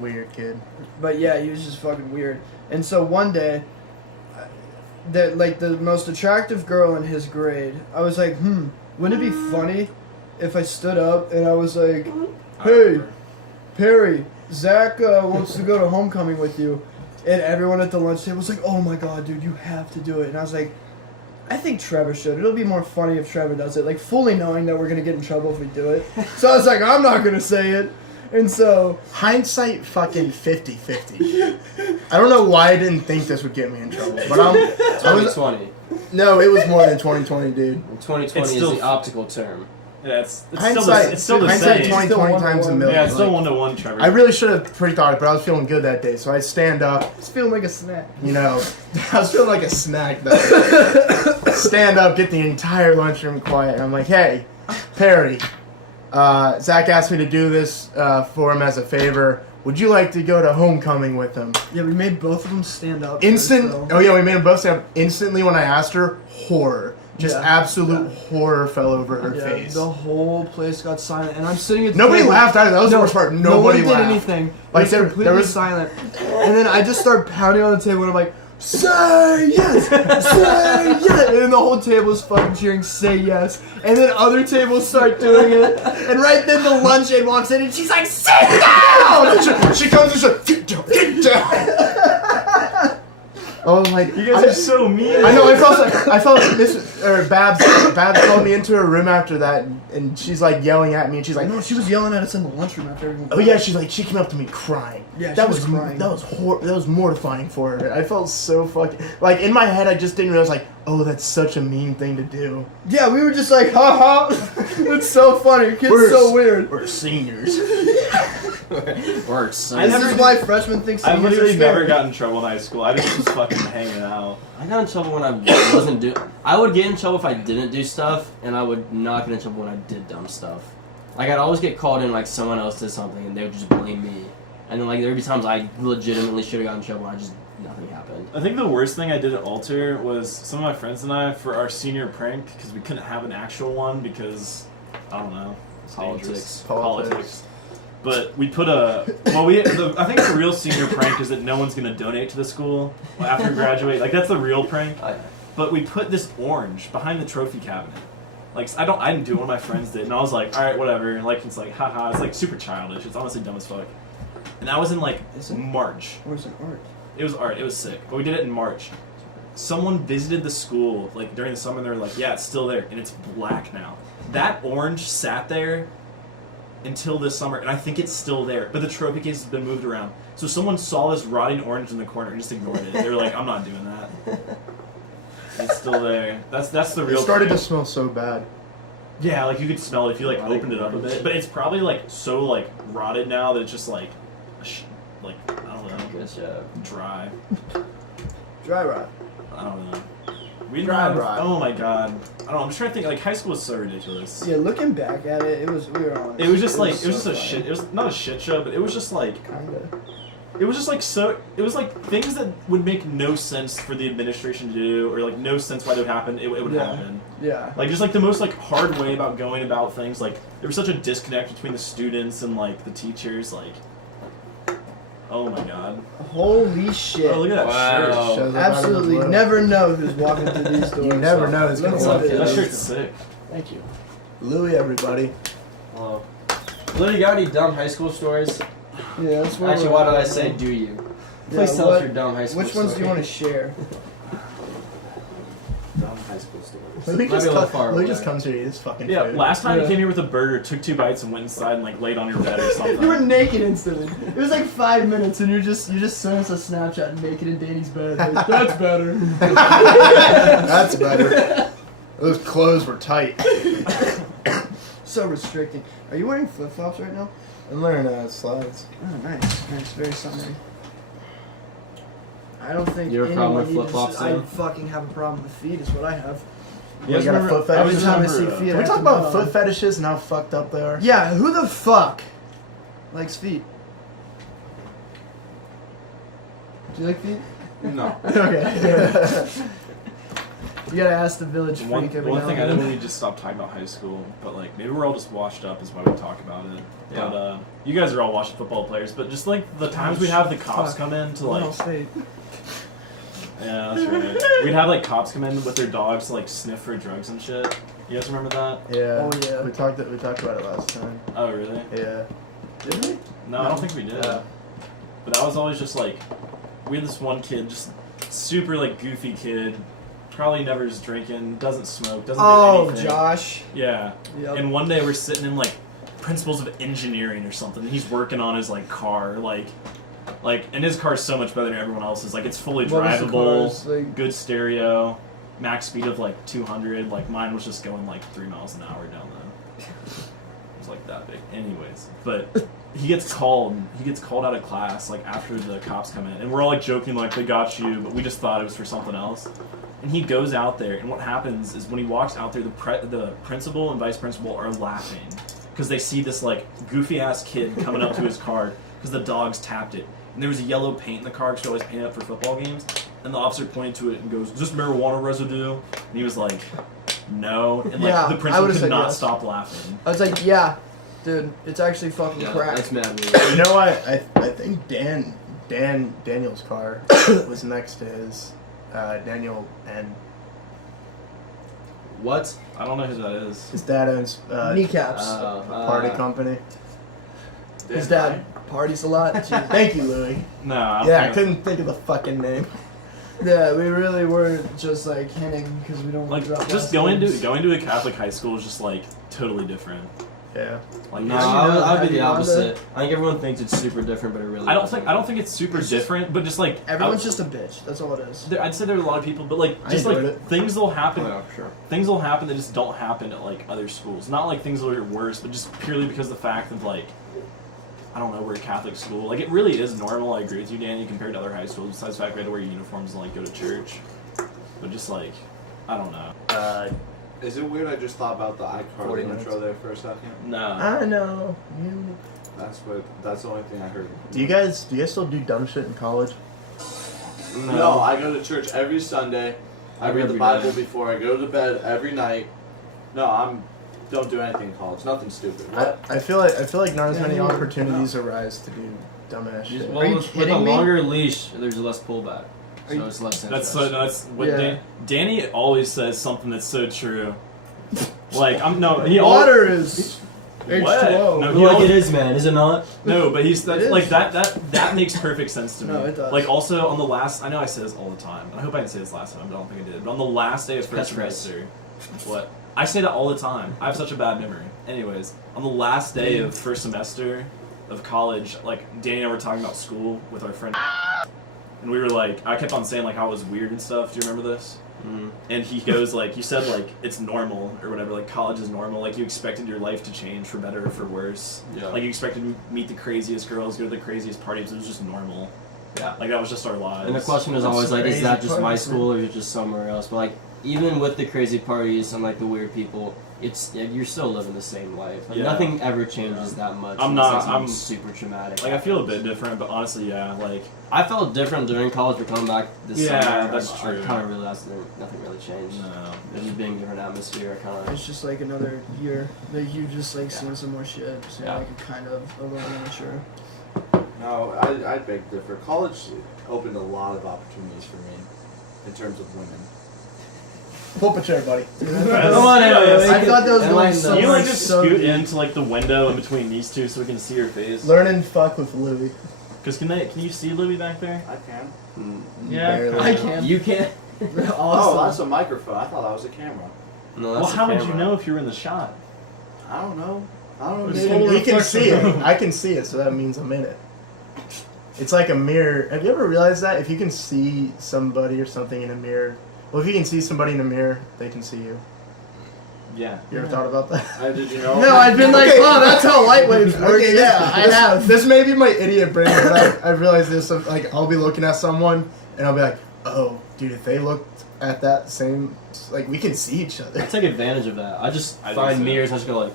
Weird kid. But yeah, he was just fucking weird. And so one day, that like the most attractive girl in his grade, I was like, wouldn't it be funny if I stood up and I was like, hey, Perry, Zach wants to go to homecoming with you. And everyone at the lunch table was like, oh my god, dude, you have to do it. And I was like, I think Trevor should. It'll be more funny if Trevor does it. Like, fully knowing that we're going to get in trouble if we do it. So I was like, I'm not going to say it. And so... Hindsight fucking 50-50. I don't know why I didn't think this would get me in trouble, but I was 2020. no, it was more than 2020, dude. 2020 It's is still- the optical term. Yeah, it's still Hindsight, it's still the hindsight same. 2020 Still times a 1-to-1. million. Yeah, it's still Like, 1-to-1, Trevor. I really should have pre-thought it, but I was feeling good that day, so I stand up. It's feeling like a snack. You know, I was feeling like a snack though. Stand up, get the entire lunchroom quiet, and I'm like, hey, Perry, Zach asked me to do this for him as a favor. Would you like to go to homecoming with him? Yeah, we made both of them stand up. Oh yeah, we made them both stand up. Instantly when I asked her, horror. Just Yeah. absolute horror fell over her Yeah, face. the whole place got silent, and I'm sitting at the Nobody table. laughed either. That was the worst part. Nobody no one laughed. did anything. Like, Like there completely was- silent. And then I just start pounding on the table, and I'm like, say yes, say yes. And then the whole table is fucking cheering, say yes. And then other tables start doing it. And right then the lunch aide walks in, and she's like, sit down. she comes and she's like, get down, get down. Oh my! You guys are so mean. I know. I felt like this. Or Babs called me into her room after that, and she's like yelling at me, and she's like, No, she was yelling at us in the lunchroom after everyone. "Oh yeah," she came up to me crying. Yeah, that she was crying. That was mortifying for her. I felt so fucking like in my head. I just didn't realize like, oh, that's such a mean thing to do. Yeah, we were just like, ha ha. It's so funny. Your kid's so weird. We're seniors. Works. I This never- is why freshmen think I seniors are literally scary. never got in trouble in high school. I just was fucking hanging out. I got in trouble when I wasn't do. I would get in trouble if I didn't do stuff, and I would not get in trouble when I did dumb stuff. Like I'd always get called in like someone else did something, and they would just blame me. And then like there would be times I legitimately should have gotten in trouble, and nothing happened. I think the worst thing I did at Alter was some of my friends and I, for our senior prank, because we couldn't have an actual one because, I don't know, it's dangerous. Politics. But we put I think the real senior prank is that no one's going to donate to the school after we graduate. Like, that's the real prank. But we put this orange behind the trophy cabinet. Like, I didn't do it, one of my friends did. And I was like, alright, whatever. And like, it's like, haha, it's like super childish. It's honestly dumb as fuck. And that was in like Is it? March. Where's the art? It was art. It was sick. But we did it in March. Someone visited the school like during the summer, and they were like, "Yeah, it's still there, and it's black now." That orange sat there until this summer, and I think it's still there. But the trophy case has been moved around. So someone saw this rotting orange in the corner and just ignored it. They were like, "I'm not doing that." It's still there. That's the It real. started to prank. smell so bad. Yeah, like you could smell it if you like Rotting opened it up a orange. bit. But it's probably like so like rotted now that it's just like, like I don't know, Good job. dry. Dry rot. I don't know. We didn't Dry have, rot. oh my god. I don't know, I'm just trying to think, like, high school was so ridiculous. Yeah, looking back at it, we were on. It was just like, it was so just a funny. shit, it was not a shit show, but it was just like, Kinda. it was just like so, it was like things that would make no sense for the administration to do, or like no sense why they would happen, it would Yeah. happen. Yeah. Like, just like the most like hard way about going about things, like, there was such a disconnect between the students and like the teachers, like, oh my god. Holy shit. Oh, look at that Wow. shirt. Shows up out of the Absolutely blue. never know who's walking through these doors. You never know who's gonna Look walk at through That this. those. shirt's sick. Thank you. Louis, everybody. Hello. Lou, you got any dumb high school stories? Yeah, that's what Actually, we're- why did I say do you? Please tell us your dumb high school Which ones do you story. want to share? Dumb high school stories. Louis Might be a little far Louis away. just comes here, he just fucking Yeah, food. last time Yeah. you came here with a burger, took 2 bites and went inside and like laid on your bed or something. You were naked instantly. It was like 5 minutes, and you just sent us a Snapchat naked in Danny's bed. Like, that's better. That's better. Those clothes were tight. So restricting. Are you wearing flip flops right now? I'm learning slides. Oh, nice. Very summery. I don't think You have a problem with anyone flip-flops, I though? fucking have a problem with feet. Is what I have. You got a foot I fetish? was Every time I remember, see feet, Can I we have talk to about know. foot fetishes and how fucked up they are? Yeah, who the fuck likes feet? Do you like feet? No. Okay. You gotta ask the village freak One every now thing I and didn't then. really just stop talking about high school, but like maybe we're all just washed up is why we talk about it. Yeah. But you guys are all washed football players, but just like the times we'd have the cops Fuck. come in to Ohio like, State. yeah, that's right. We'd have like cops come in with their dogs to like sniff for drugs and shit. You guys remember that? Yeah. Oh, yeah. We talked about it last time. Oh really? Yeah. Did we? No, I don't think we did. Yeah. But that was always just like, we had this one kid, just super like goofy kid, probably never is drinking, doesn't smoke, doesn't do Oh, anything. Josh. Yeah. Yep. And one day we're sitting in like principles of engineering or something. And he's working on his like car, like, and his car's so much better than everyone else's. Like it's fully What was the drivable, car's, like- good stereo, max speed of like 200. Like mine was just going like 3 miles an hour down the. It was like that big. Anyways, but he gets called out of class like after the cops come in, and we're all like joking like they got you, but we just thought it was for something else. And he goes out there, and what happens is when he walks out there, the principal and vice principal are laughing because they see this like goofy ass kid coming up to his car because the dogs tapped it, and there was yellow paint in the car because we always paint it up for football games. And the officer pointed to it and goes, "Is this marijuana residue?" And he was like, "No." And like Yeah, the I principal would've could said not yes. stop laughing. I was like, yeah, dude, it's actually fucking Yeah, crack. that's mad weird. You know what? I think Daniel's car was next to his Daniel and What? I don't know who that is. his dad owns Kneecaps. a party company. His dad parties a lot. Jesus. Thank you, Louis. No, I Yeah, I don't think couldn't think of the fucking name. Yeah, we really were just like hinting because we don't want like to drop just last going names. to a Catholic high school is just like totally different. Yeah. Like No, it's- I would be the Have you gone opposite. I think everyone thinks it's super different, but it really I don't isn't. think it's super different, but just like Everyone's just a bitch. That's all it is. I'd say there are a lot of people, but like I just like enjoyed it. things will happen. Oh, yeah, for sure. Things will happen that just don't happen at like other schools. Not like things that are worse, but just purely because of the fact of like, I don't know, we're a Catholic school. Like it really is normal. I agree with you, Danny, compared to other high schools. Besides the fact we had to wear uniforms and like go to church, but just like, I don't know. Is it weird I just thought about the 40 iCarly minutes. intro there for a second? No. I know. That's the only thing I heard. Do you guys still do dumb shit in college? No, I go to church every Sunday. I read the Every Bible day. before I go to bed every night. No, don't do anything in college. Nothing stupid. I feel like not as Yeah, many you- opportunities arise to do dumbass Just, shit. well, you with a kidding me? longer leash, there's less pullback. So you- it's less That's interest. that's what Yeah. Danny always says something that's so true. Like he Water is H2O. What? No, Like it is, man. Is it not? No, but he's It is. like that makes perfect sense to me. No, it does. Like also on the last, I know I say this all the time, and I hope I didn't say this last time, but I don't think I did. But on the last day of first Catchphrase. semester, what? I say that all the time. I have such a bad memory. Anyways, on the last day of first semester of college, like Danny and I were talking about school with our friend, and we were like, I kept on saying like how it was weird and stuff. Do you remember this? Mm. And he goes like, you said like it's normal or whatever, like college is normal, like you expected your life to change for better or for worse. Yeah. Like you expected to meet the craziest girls, go to the craziest parties, it was just normal. Yeah. Like that was just our lives. And the question is That's always like, is crazy that just my parties, school or is it just somewhere else? But like, even with the crazy parties and like the weird people, you're still living the same life. Like Yeah. nothing ever changes that much. I'm unless, not- like, something I'm- super traumatic. Like I feel a happens. bit different, but honestly, yeah, like I felt different during college, but coming back this Yeah, summer, that's I true. kind of realized that nothing really changed. no. It just being a different atmosphere, kind of. It's just like another year. Like you just like Yeah. seeing some more shit. So Yeah. you're like kind of a little immature. No, I beg to differ. College opened a lot of opportunities for me in terms of women. Pull up a chair, buddy. Come on, anyways. I thought that was going Enlighten so Can you much like just so scoot deep. into like the window in between these two so we can see your face? Learn and fuck with Louis. Cause can you see Louis back there? I can. Yeah, Barely. I can. You can't. Oh, Awesome. that's a microphone. I thought that was a camera. No, Well, that's how the would you camera. know if you were in the shot? I don't know. I don't know. It's Maybe- total You can reflection. see it. I can see it, so that means I'm in it. It's like a mirror. Have you ever realized that if you can see somebody or something in a mirror, well, if you can see somebody in a mirror, they can see you. Yeah. You ever thought about that? Did you know? No, I've been like, Okay. oh, that's how light waves work. Okay, Yeah, I this, have. This may be my idiot brain, but I've realized this. Like, I'll be looking at someone, and I'll be like, oh, dude, if they looked at that same, like, we can see each other. I take advantage of that. I just I do find too. mirrors. I just go like,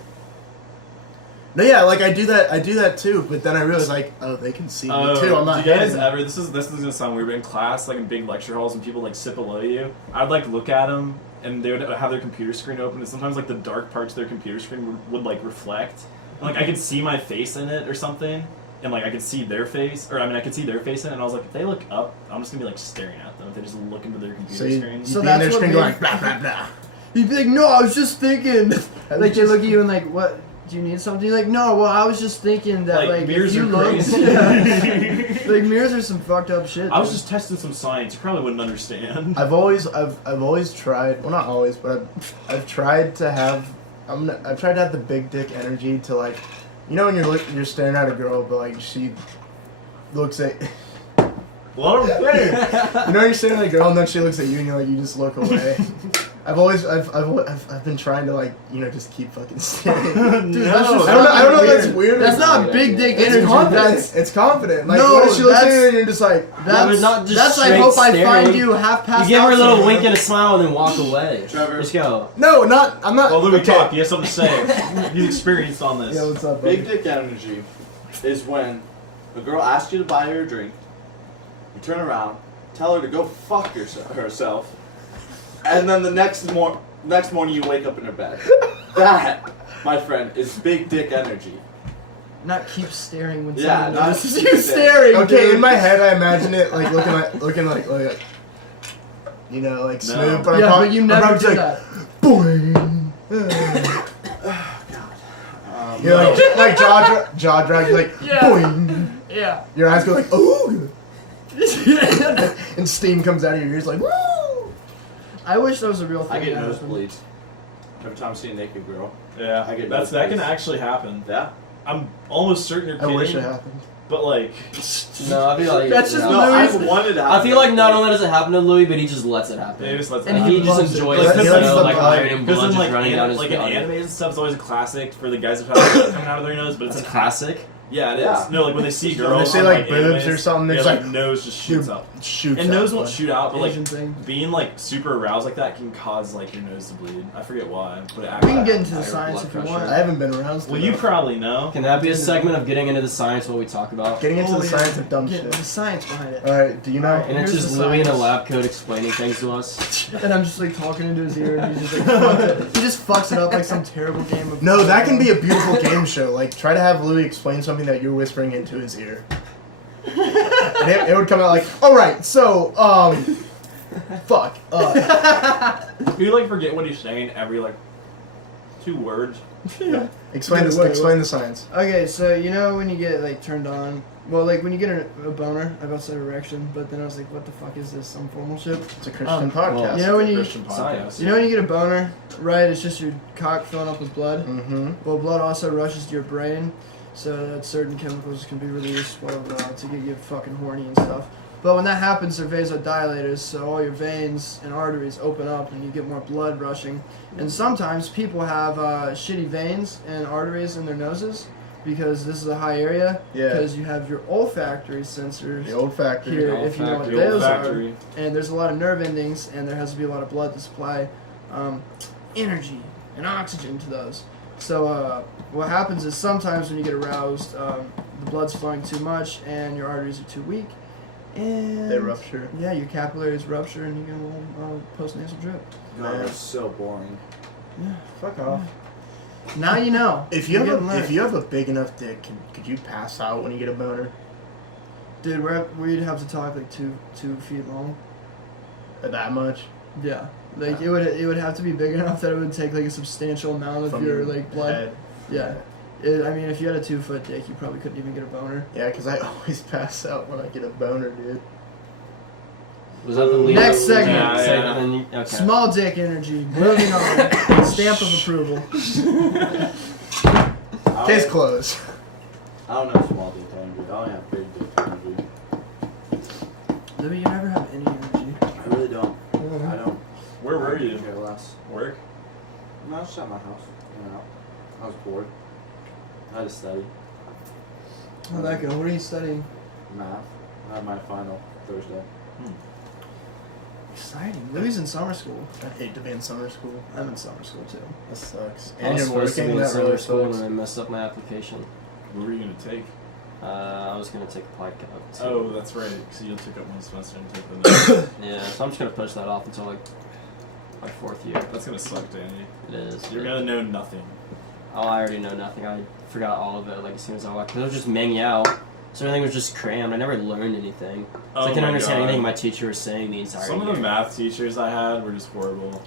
No, yeah, like I do that too. But then I realize, like, oh, they can see me too. I'm not. do you guys hidden. ever? This is gonna sound weird, but in class, like in big lecture halls, and people like sit below you, I'd like look at them, and they would have their computer screen open, and sometimes like the dark parts of their computer screen would like reflect, and, like I could see my face in it or something, and like I could see their face, or I mean I could see their face in it, and I was like, if they look up, I'm just gonna be like staring at them. If they just look into their computer So you, screen. So be in their that's what screen made- going blah blah blah. You'd be like, no, I was just thinking. I Like was they look just- at you and like, what? Do you need something? You're like, no. Well, I was just thinking that Like, like mirrors if you are look, crazy. yeah. Like mirrors are some fucked up shit. I was dude. just testing some science. You probably wouldn't understand. I've always tried. Well, not always, but I've tried to have. I've tried to have the big dick energy to like, you know, when you're staring at a girl, but like she looks at. What I'm saying. You know, you're staring at a girl and then she looks at you and you're like, you just look away. I've been trying to like, you know, just keep fucking staring. Dude, No, that's just I don't know if weird. that's weird. That's or not big dick It's energy. confident. That's It's confident. Like, No, what if she looks at that's- you and you're just like, that's not just that's. I straight hope I staring. find you half you past. give her a little somewhere. wink and a smile, and then walk away. Trevor. Just go. no, not. I'm not. Well, Louis, okay. talk. You have something to say. He's experienced on this. Yeah, what's up, buddy? Big dick energy is when a girl asks you to buy her a drink, you turn around, tell her to go fuck herself, and then the next morning you wake up in her bed. That, my friend, is big dick energy. Not keep staring when Yeah, someone not notices keep you staring. staring. Okay, dude. in my head, I imagine it like looking like you know, like No. smooth. But Yeah, I'm but you I'm never probably do like, that. boing. You're like jaw drag, like Yeah. boing. Yeah. Your eyes go like ooh, and steam comes out of your ears like woo. I wish that was a real thing. I get that happened. nosebleeds every time I see a naked girl. Yeah, I get that can nosebleeds. actually happen. Yeah. I'm almost certain you're I kidding. wish it happened. But like, No, I feel like That's just no. No, Louis- I've wanted to. I feel like not only does it happen to Louis, but he just lets it happen. they just let And that he he happen. just loves it. enjoys He the likes smell, the like vibe. iron and Because blood in just like running down his like body. in anime and stuff is always a classic for the guys that have blood coming out of their nose, but It's it's a classic. Yeah, it is. Yeah. No, like when they see When girls, they say, on, like, boobs animes, or something, yeah, it's like like- nose just shoots up. Shoots. And nose out, won't but- shoot out, but like Asian thing. being like super aroused like that can cause like your nose to bleed. I forget why, but it We actually. can get into the Higher science blood if you pressure. want. I haven't been around. Well, you probably know. Can that be a segment of getting into the science what we talk about? Getting into Oh, the yeah. science of dumb Get shit. the science behind it. All right, do you know? Alright. And it's Here's just the Louis in a science. lab coat explaining things to us. And I'm just like talking into his ear, and he just like fucks it. He just fucks it up like some terrible game of. No, that can be a beautiful game show. Like, try to have Louis explain something that you're whispering into his ear. And it would come out like, all right, so, fuck. You like forget what he's saying every like 2 words. Explain Wait, this. wait, Explain the science. Okay, so you know when you get like turned on, well, like when you get a boner, I about to say erection, but then I was like, what the fuck is this? Some formal shit? It's a Christian Um, podcast. You know when you, Christian podcast. Science. you know when you get a boner, right? It's just your cock filling up with blood. Mm-hmm. Well, blood also rushes to your brain, so that certain chemicals can be released, blah blah blah, to get you fucking horny and stuff. But when that happens, they're vasodilators, so all your veins and arteries open up, and you get more blood rushing. And sometimes people have shitty veins and arteries in their noses because this is a high area. Yeah. Because you have your olfactory sensors The old factory. here, if you know what The old those factory. are. And there's a lot of nerve endings, and there has to be a lot of blood to supply energy and oxygen to those. So what happens is sometimes when you get aroused, the blood's flowing too much, and your arteries are too weak, and They rupture. Yeah, your capillaries rupture, and you get a little post-nasal drip. God, that's so boring. Fuck off. Now you know. If you You're have getting a, lit. if you have a big enough dick, could you pass out when you get a boner? Dude, we'd have to talk like 2 feet long. That much? Yeah, like it would have to be big enough that it would take like a substantial amount of From your like blood. head? Yeah. I mean, if you had a 2-foot dick, you probably couldn't even get a boner. Yeah, because I always pass out when I get a boner, dude. Was that the lead? Next segment. Yeah. Okay. Small dick energy. Moving on. Stamp of approval. Case closed. I don't know small dick energy. I only have big dick energy. Louis, you never have any energy. I really don't. I don't. Where were I you? could care less. Work? No, I was just at my house. You know, I was bored. I had to study How'd that go? What are you studying? math. I had my final Thursday. Exciting. Louis in summer school. I hate to be in summer school. I'm in summer school too. That sucks. I And was you're supposed to be working. in That summer really school sucks. and I messed up my application. What were you gonna take? I was gonna take applied chem. Oh, that's right. So you took up one semester and took the next. Yeah, so I'm just gonna push that off until like my 4th year. That's gonna suck, Danny. It is. You're gonna know nothing. Oh, I already know nothing. I forgot all of it like as soon as I walked. Cause it was just manging out. So everything was just crammed. I never learned anything. So Oh I couldn't my understand God. anything my teacher was saying the entire Some of year. the math teachers I had were just horrible.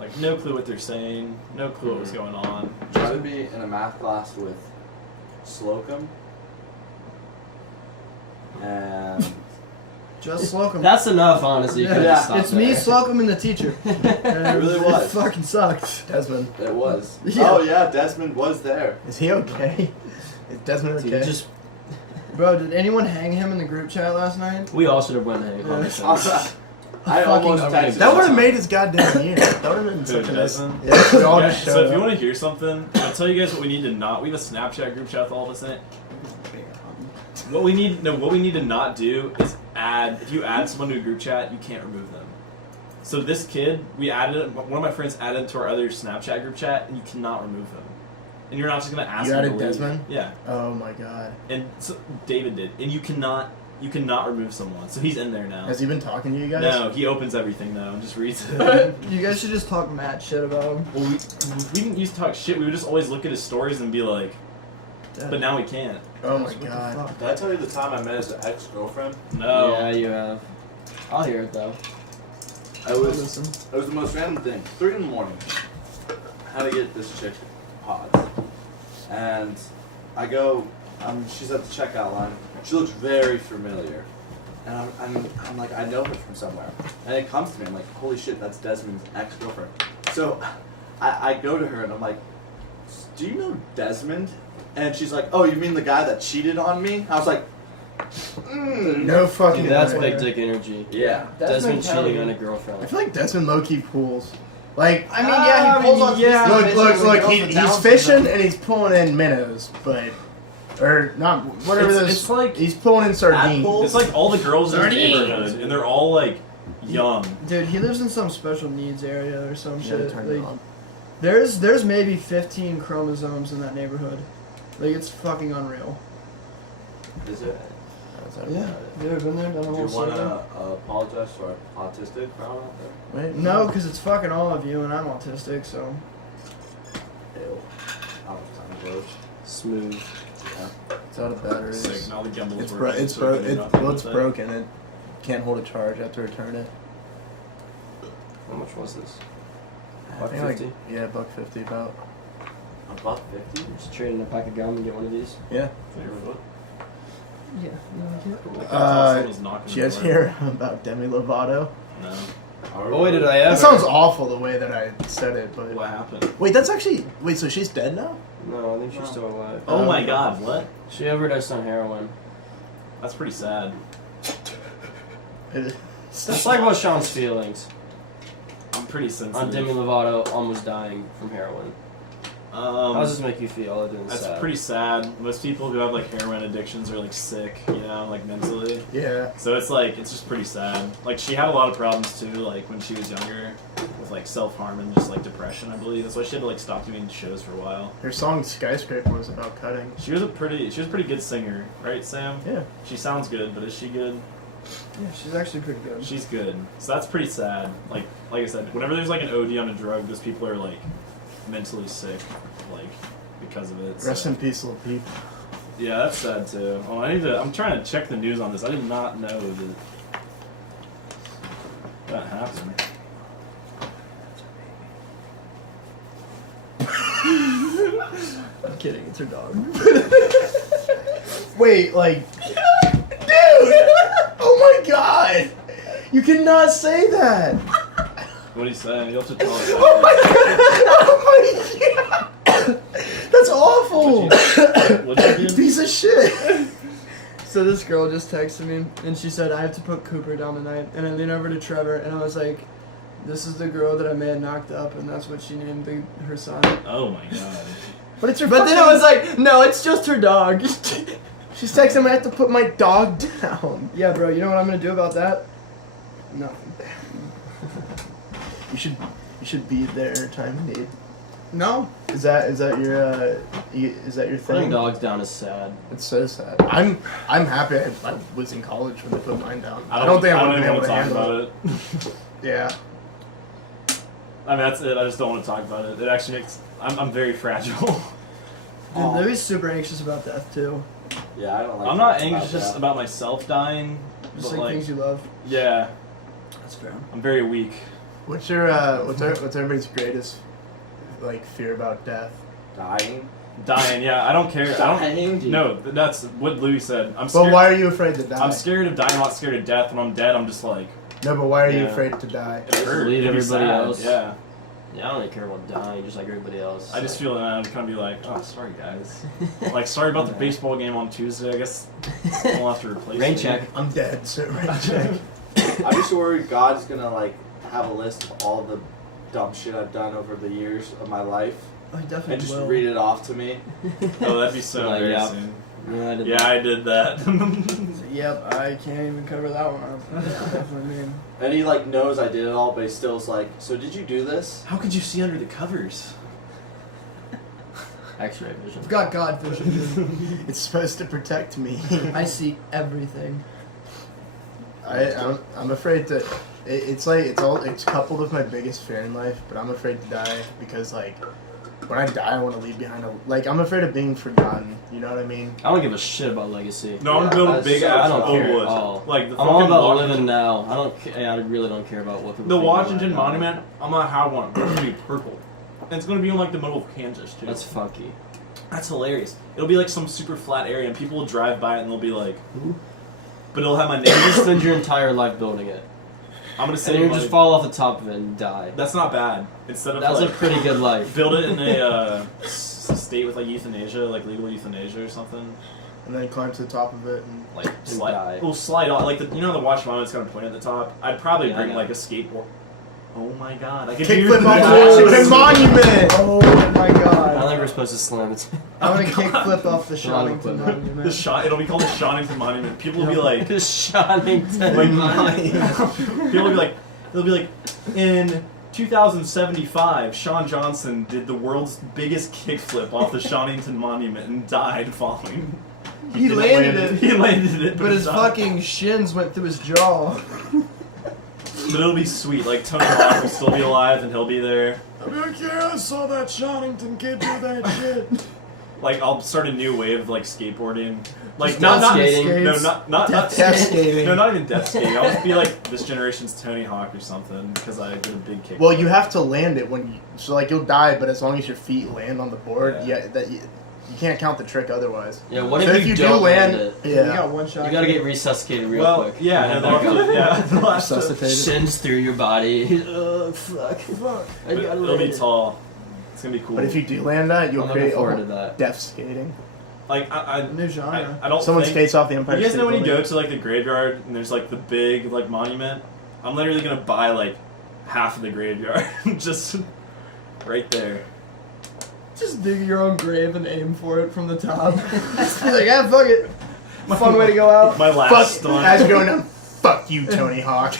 Like, no clue what they're saying, no clue what was going on. Try to be in a math class with Slocum and Just Slocum. That's enough, honestly. You Yeah, could've just stopped it's me, there. Slocum, and the teacher. And really was. It fucking sucked. Desmond, it was. Yeah. Oh yeah, Desmond was there. is he okay? Is Desmond Dude, okay? just Bro, did anyone hang him in the group chat last night? we all should have went hang. Yeah. honestly. I Fucking almost unreal. texted. That would have him. made his goddamn year. That would have been such a nice. Desmond? Yeah, we all Yeah, just so showed if you up. want to hear something, I'll tell you guys what we need to not. We have a Snapchat group chat with all of us in it. What we need to not do is add. If you add someone to a group chat, you can't remove them. So this kid, one of my friends added him to our other Snapchat group chat, and you cannot remove him. And you're not just gonna ask You him to added leave. Desmond? Yeah, Oh my god. and so David did, and you cannot remove someone. So he's in there now. Has he been talking to you guys? No, he opens everything now and just reads it. You guys should just talk mad shit about him. Well, we didn't used to talk shit. We would just always look at his stories and be like, but now we can't. Oh my What the god. fuck? Did I tell you the time I met his ex-girlfriend? No. Yeah, you have. I'll hear it though. It was Listen. it was the most random thing. 3 in the morning. How to get this chick pods. And I go, she's at the checkout line. She looks very familiar. And I'm like, I know her from somewhere. And it comes to me, I'm like, holy shit, that's Desmond's ex-girlfriend. So I go to her and I'm like, do you know Desmond? And she's like, oh, you mean the guy that cheated on me? I was like, No fucking Dude, that's way. big dick energy. yeah. Desmond Kelly. cheating on a I girlfriend. feel like Desmond low-key pools. Like, I mean, yeah, he pulls on yeah. look, he's fishing and he's pulling in minnows, but or not whatever It's- those. it's like- he's pulling in sardines. Apple. It's like all the girls in the Sardines. neighborhood, and they're all like young. Dude, he lives in some special needs area or some Yeah, shit. turn it Like, on. there's maybe 15 chromosomes in that neighborhood. Like, it's fucking unreal. Is it? That's how- Yeah, you ever been there? Done a Do whole you want survey? to apologize for our autistic crowd out there? Wait, No, because it's fucking all of you, and I'm autistic, so. Ew. That was kind of gross. Smooth. Yeah. it's out of batteries. Sick. Now the gimbal's It's working, it's so bro. we can do It's nothing well, it's with it. broken. It can't hold a charge. I have to return it. How much was this? I think like $1.50? yeah, $1.50 about. $1.50? Just trade in a pack of gum and get one of these. Yeah. For your foot. Yeah, no, I can't. I thought someone was knocking Did you guys the door. hear about Demi Lovato? No. Boy, did I ever. That sounds awful the way that I said it, but What happened? wait, that's actually wait. So she's dead now? No, I think she's still alive. Oh my god, what? She overdosed on heroin. That's pretty sad. It's like about Sean's feelings I'm pretty on sensitive. Demi Lovato almost dying from heroin. How does this make you feel other than That's sad? pretty sad. Most people who have like heroin addictions are like sick, you know, like mentally. Yeah. So it's like it's just pretty sad. Like she had a lot of problems too, like when she was younger, with like self-harm and just like depression, I believe. That's why she had to like stop doing shows for a while. Her song Skyscraper was about cutting. She was a pretty good singer, right, Sam? Yeah. She sounds good, but is she good? Yeah, she's actually pretty good. She's good. So that's pretty sad. Like I said, whenever there's like an OD on a drug, those people are like mentally sick, like because of it. Rest so. in peace, little peep. Yeah, that's sad too. Oh, I'm trying to check the news on this. I did not know that happened. I'm kidding. It's her dog. Wait, like, dude! Oh my god! You cannot say that! What are you saying? You'll have to tell us. Oh my god! Oh my god! That's awful! What'd you do? Piece of shit! So this girl just texted me, and she said, I have to put Cooper down tonight. And I leaned over to Trevor, and I was like, this is the girl that I may have knocked up, and that's what she named her son. Oh my god. But it's your But then I was like, no, it's just her dog. She's texting me, I have to put my dog down. Yeah, bro, you know what I'm going to do about that? Nothing. You should be there time of need. No. Is that your Putting thing? dogs down is sad. It's so sad. I'm happy I was in college when they put mine down. I don't think I would have been able to handle it. Yeah. I mean, that's it. I just don't want to talk about it. It actually makes. I'm very fragile. Dude, Louis is super anxious about death, too. Yeah, I don't like. I'm not talking anxious that. about myself dying, Just but like like, things you love. yeah, That's fair. I'm very weak. What's everybody's greatest like fear about death? dying. Dying, yeah. I don't care. I Dying, don't. dude. No, that's what Louis said. I'm scared. But why are you afraid to die? I'm scared of dying. I'm not scared of death. When I'm dead, I'm just like. No, but why are you Yeah. afraid to die? It hurt. Leave It'd be everybody sad. else. Yeah. Yeah, I don't really care about dying, just like everybody else. I just feel I'd kind of be like, oh, sorry guys. Like, sorry about the Yeah. baseball game on Tuesday. I guess we'll have to replace Rain it. check. I'm dead, so rain check. I'm just worried God's gonna like have a list of all the dumb shit I've done over the years of my life Oh, he and definitely just will. read it off to me. Oh, that'd be so Like, yeah. embarrassing. Yeah, I did Yeah, that. I did that. Yep, I can't even cover that one up. That's definitely me. And he like knows I did it all, but he still's like, so did you do this? How could you see under the covers? X-ray vision. I've got God vision, dude. It's supposed to protect me. I see everything. I'm afraid to. It's coupled with my biggest fear in life, but I'm afraid to die because like when I die, I want to leave behind I'm afraid of being forgotten. You know what I mean? I don't give a shit about legacy. No, I'm Yeah, gonna build a that's big so- ass I don't care at Oakwood. all. Like the I'm all fucking about Washington, living now. I don't. I really don't care about what people. the think Washington about it. Monument. I'm gonna have one. It's gonna be purple. And it's gonna be in like the middle of Kansas too. That's funky. That's hilarious. It'll be like some super flat area, and people will drive by it and they'll be like, but it'll have my name. You just spend your entire life building it, I'm gonna and say then you like, just fall off the top of it and die. that's not bad. Instead of That's like a pretty good life. build it in a state with like euthanasia, like legal euthanasia or something. And then climb to the top of it and Like die. slide. We'll slide on like the the Washington Monument's got a point at the top. I'd probably Yeah, I bring know. like a skateboard. Oh my god! I could kickflip do off that. the Washington Monument. Oh my I don't God. think we're supposed to slam it. I'm gonna Oh, God. kick flip off the A lot of Shonington equipment. Monument. The shot. It'll be called the Shonington Monument. People will be like, Shonington like Monument. people will be like, they'll be like, in 2075, Sean Johnson did the world's biggest kickflip off the Shonington Monument and died falling. He didn't landed land it. He landed it, But he his died. fucking shins went through his jaw. But it'll be sweet. Like Tony Hawk will still be alive and he'll be there. I'll be like, yeah, I saw that Shonington kid do that shit. Like I'll start a new wave of like skateboarding. Like Just not death skating. no not Death skating. No, not even death skating. I'll just be like this generation's Tony Hawk or something because I did a big kick. Well, you have to land it when you so like you'll die, but as long as your feet land on the board, Yeah. you can't count the trick otherwise. Yeah, what So if you don't land it? You Yeah. got one shot. You gotta get resuscitated real well, quick. yeah, And and then back they'll have up. to, yeah, they'll have to- Resuscitated. Shins through your body. Oh, fuck. Fuck. I gotta It'll be land it. tall. It's gonna be cool. But if you do land that, you'll I'm looking create a forward whole to that. death skating. like New genre. I don't Someone think, skates off the Empire You guys State know when you Building. go to like the graveyard and there's like the big like monument? I'm literally gonna buy like half of the graveyard, just right there. Just dig your own grave and aim for it from the top. Just be like, yeah, fuck it. Fun way to go out. My last Fuck, stunt. as you're going down, fuck you, Tony Hawk.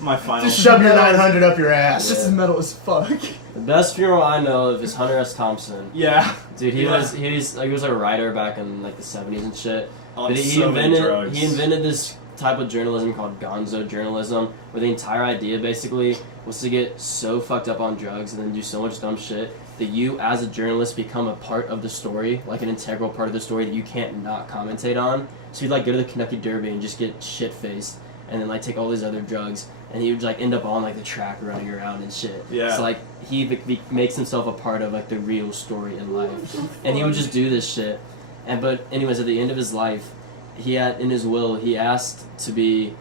My final. Just shove your 900 up your It's ass. just as metal as fuck. The best funeral I know of is Hunter S. Thompson. Yeah. Dude, he Yeah. was a writer back in like the 70s and shit. On But so many drugs. he invented this type of journalism called gonzo journalism, where the entire idea basically was to get so fucked up on drugs and then do so much dumb shit that you as a journalist become a part of the story, like an integral part of the story that you can't not commentate on. So you'd like go to the Kentucky Derby and just get shit faced and then like take all these other drugs, and he would like end up on like the track running around and shit. Yeah. So like he makes himself a part of like the real story in life, and he would just do this shit. But anyways, at the end of his life, he had in his will he asked to be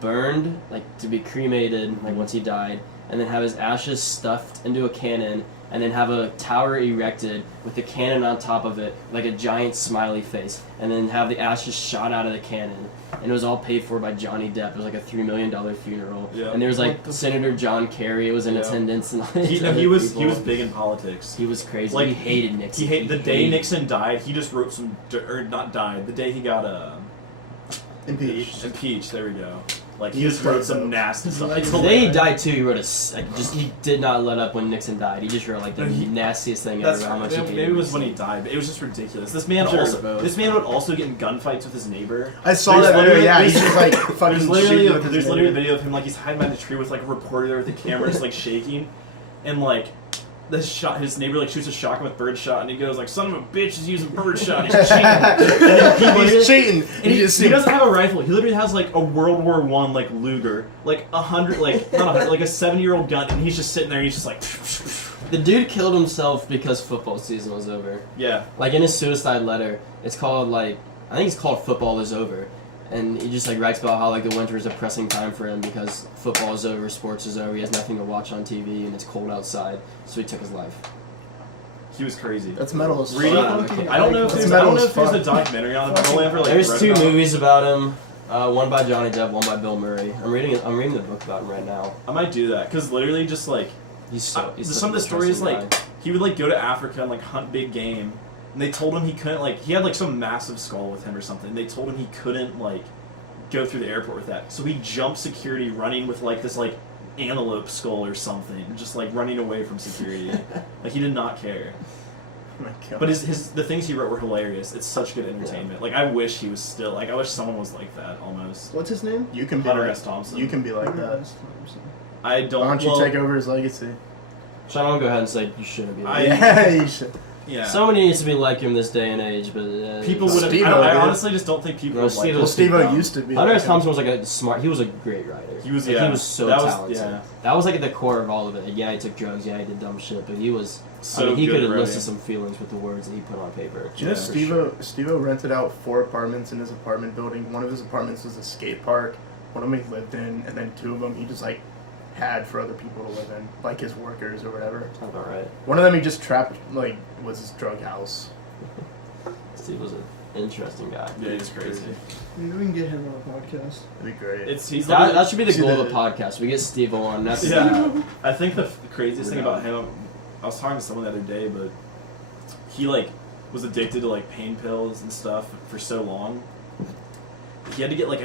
burned, like to be cremated, like once he died, and then have his ashes stuffed into a cannon, and then have a tower erected with the cannon on top of it, like a giant smiley face, and then have the ashes shot out of the cannon. And it was all paid for by Johnny Depp. It was like a $3 million funeral. Yeah. And there was like Senator John Kerry was in Yeah. attendance, and all He these other was people. big in politics. He was crazy. Like, he hated Nixon. The day Nixon died, he just wrote some, or not died, the day he got Impeached. impeached. There we go. Like he He just wrote was some dope. nasty stuff. Like, It's The day he hilarious. died too, he wrote he did not let up when Nixon died. He just wrote like the nastiest thing ever That's about how much he hated maybe it was when he Nixon. died, but it was just ridiculous. This man Sure, also, both. this man would also get in gunfights with his neighbor. I saw There's that video. literally- Yeah, he's there's- just like fucking There's literally shooting with his there's literally a neighbor. video of him like he's hiding behind a tree with like a reporter there with the camera just like shaking, and like his neighbor like shoots a shotgun with birdshot, and he goes like, "Son of a bitch is using birdshot. He's cheating." And then He's cheating. And You just see he him. doesn't have a rifle. He literally has like a World War I like Luger, like 100, like not 100, like a 70-year-old gun, and he's just sitting there. And he's just like, The dude killed himself because football season was over. yeah. Like in his suicide letter, it's called like I think it's called "Football is Over," and he just like writes about how like the winter is a pressing time for him because football is over, sports is over, he has nothing to watch on TV, and it's cold outside, so he took his life. He was crazy. That's metal as Really? fuck. I don't know if That's there's, metal as a fuck. documentary on it. I've only ever like There's read 2 about it. movies about him, one by Johnny Depp, one by Bill Murray. I'm reading the book about him right now. I might do that because literally just like He's so he's some of the such an stories interesting like guy. he would like go to Africa and like hunt big game, and they told him he couldn't like he had like some massive skull with him or something. They told him he couldn't like go through the airport with that, so he jumped security running with like this like antelope skull or something, just like running away from security. Like he did not care. Oh my God. But the things he wrote were hilarious. It's such good entertainment. Like I wish he was still like I wish someone was like that almost. What's his name? You can be Hunter like, S. Thompson. You can be like that. I don't. Why don't you well, take over his legacy? So I'm gonna go ahead and say you shouldn't be. Like Yeah, you should. Yeah. Someone needs to be like him this day and age, but people would have. Steve-O, I dude. honestly just don't think people No, would like Steve-O him. Well, Steve-O dumb. used to be. Hunter like S. Thompson was like a smart. He was a great writer. He was. Like, Yeah. he was so that talented. Yeah. That was like at the core of all of it. Like, yeah, he took drugs. Yeah, he did dumb shit, but he was. So I mean, he good could at have listed writing. some feelings with the words that he put on paper. Do you know Yeah, for Steve-O rented out 4 apartments in his apartment building? One of his apartments was a skate park. One of them he lived in, and then 2 of them he just like had for other people to live in, like his workers or whatever. Sounds about right. One of them he just trapped, like, was his drug house. Steve was an interesting guy. Yeah, he's crazy. Maybe we can get him on a podcast. That'd be great. He's That should be the See goal the- of the podcast. We get Steve on. That's Yeah. I think the craziest thing Yeah. about him, I was talking to someone the other day, but he like was addicted to like pain pills and stuff for so long. He had to get like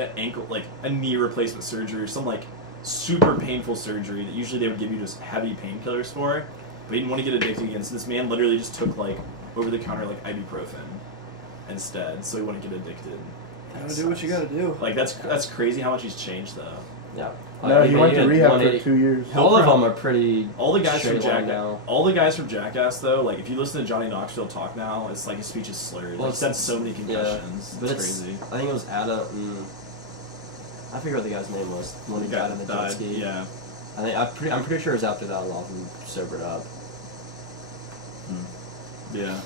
a knee replacement surgery or some like super painful surgery that usually they would give you just heavy painkillers for, but he didn't want to get addicted again. So this man literally just took like over the counter like ibuprofen instead, so he wouldn't get addicted. Gotta do what you gotta do. Like that's crazy how much he's changed though. Yeah. No, he went to had rehab for 180 2 years. All of them are pretty. All the guys from straight line Jackass, now. all the guys from Jackass though, like if you listen to Johnny Knoxville talk now, it's like his speech is slurred. Well, Like, he's had so many concussions. But it's crazy. I think it was Adam. I forget what the guy's name was. The one who died on the jet ski. Yeah. I think I'm pretty sure it was after that long and sobered up. Yeah.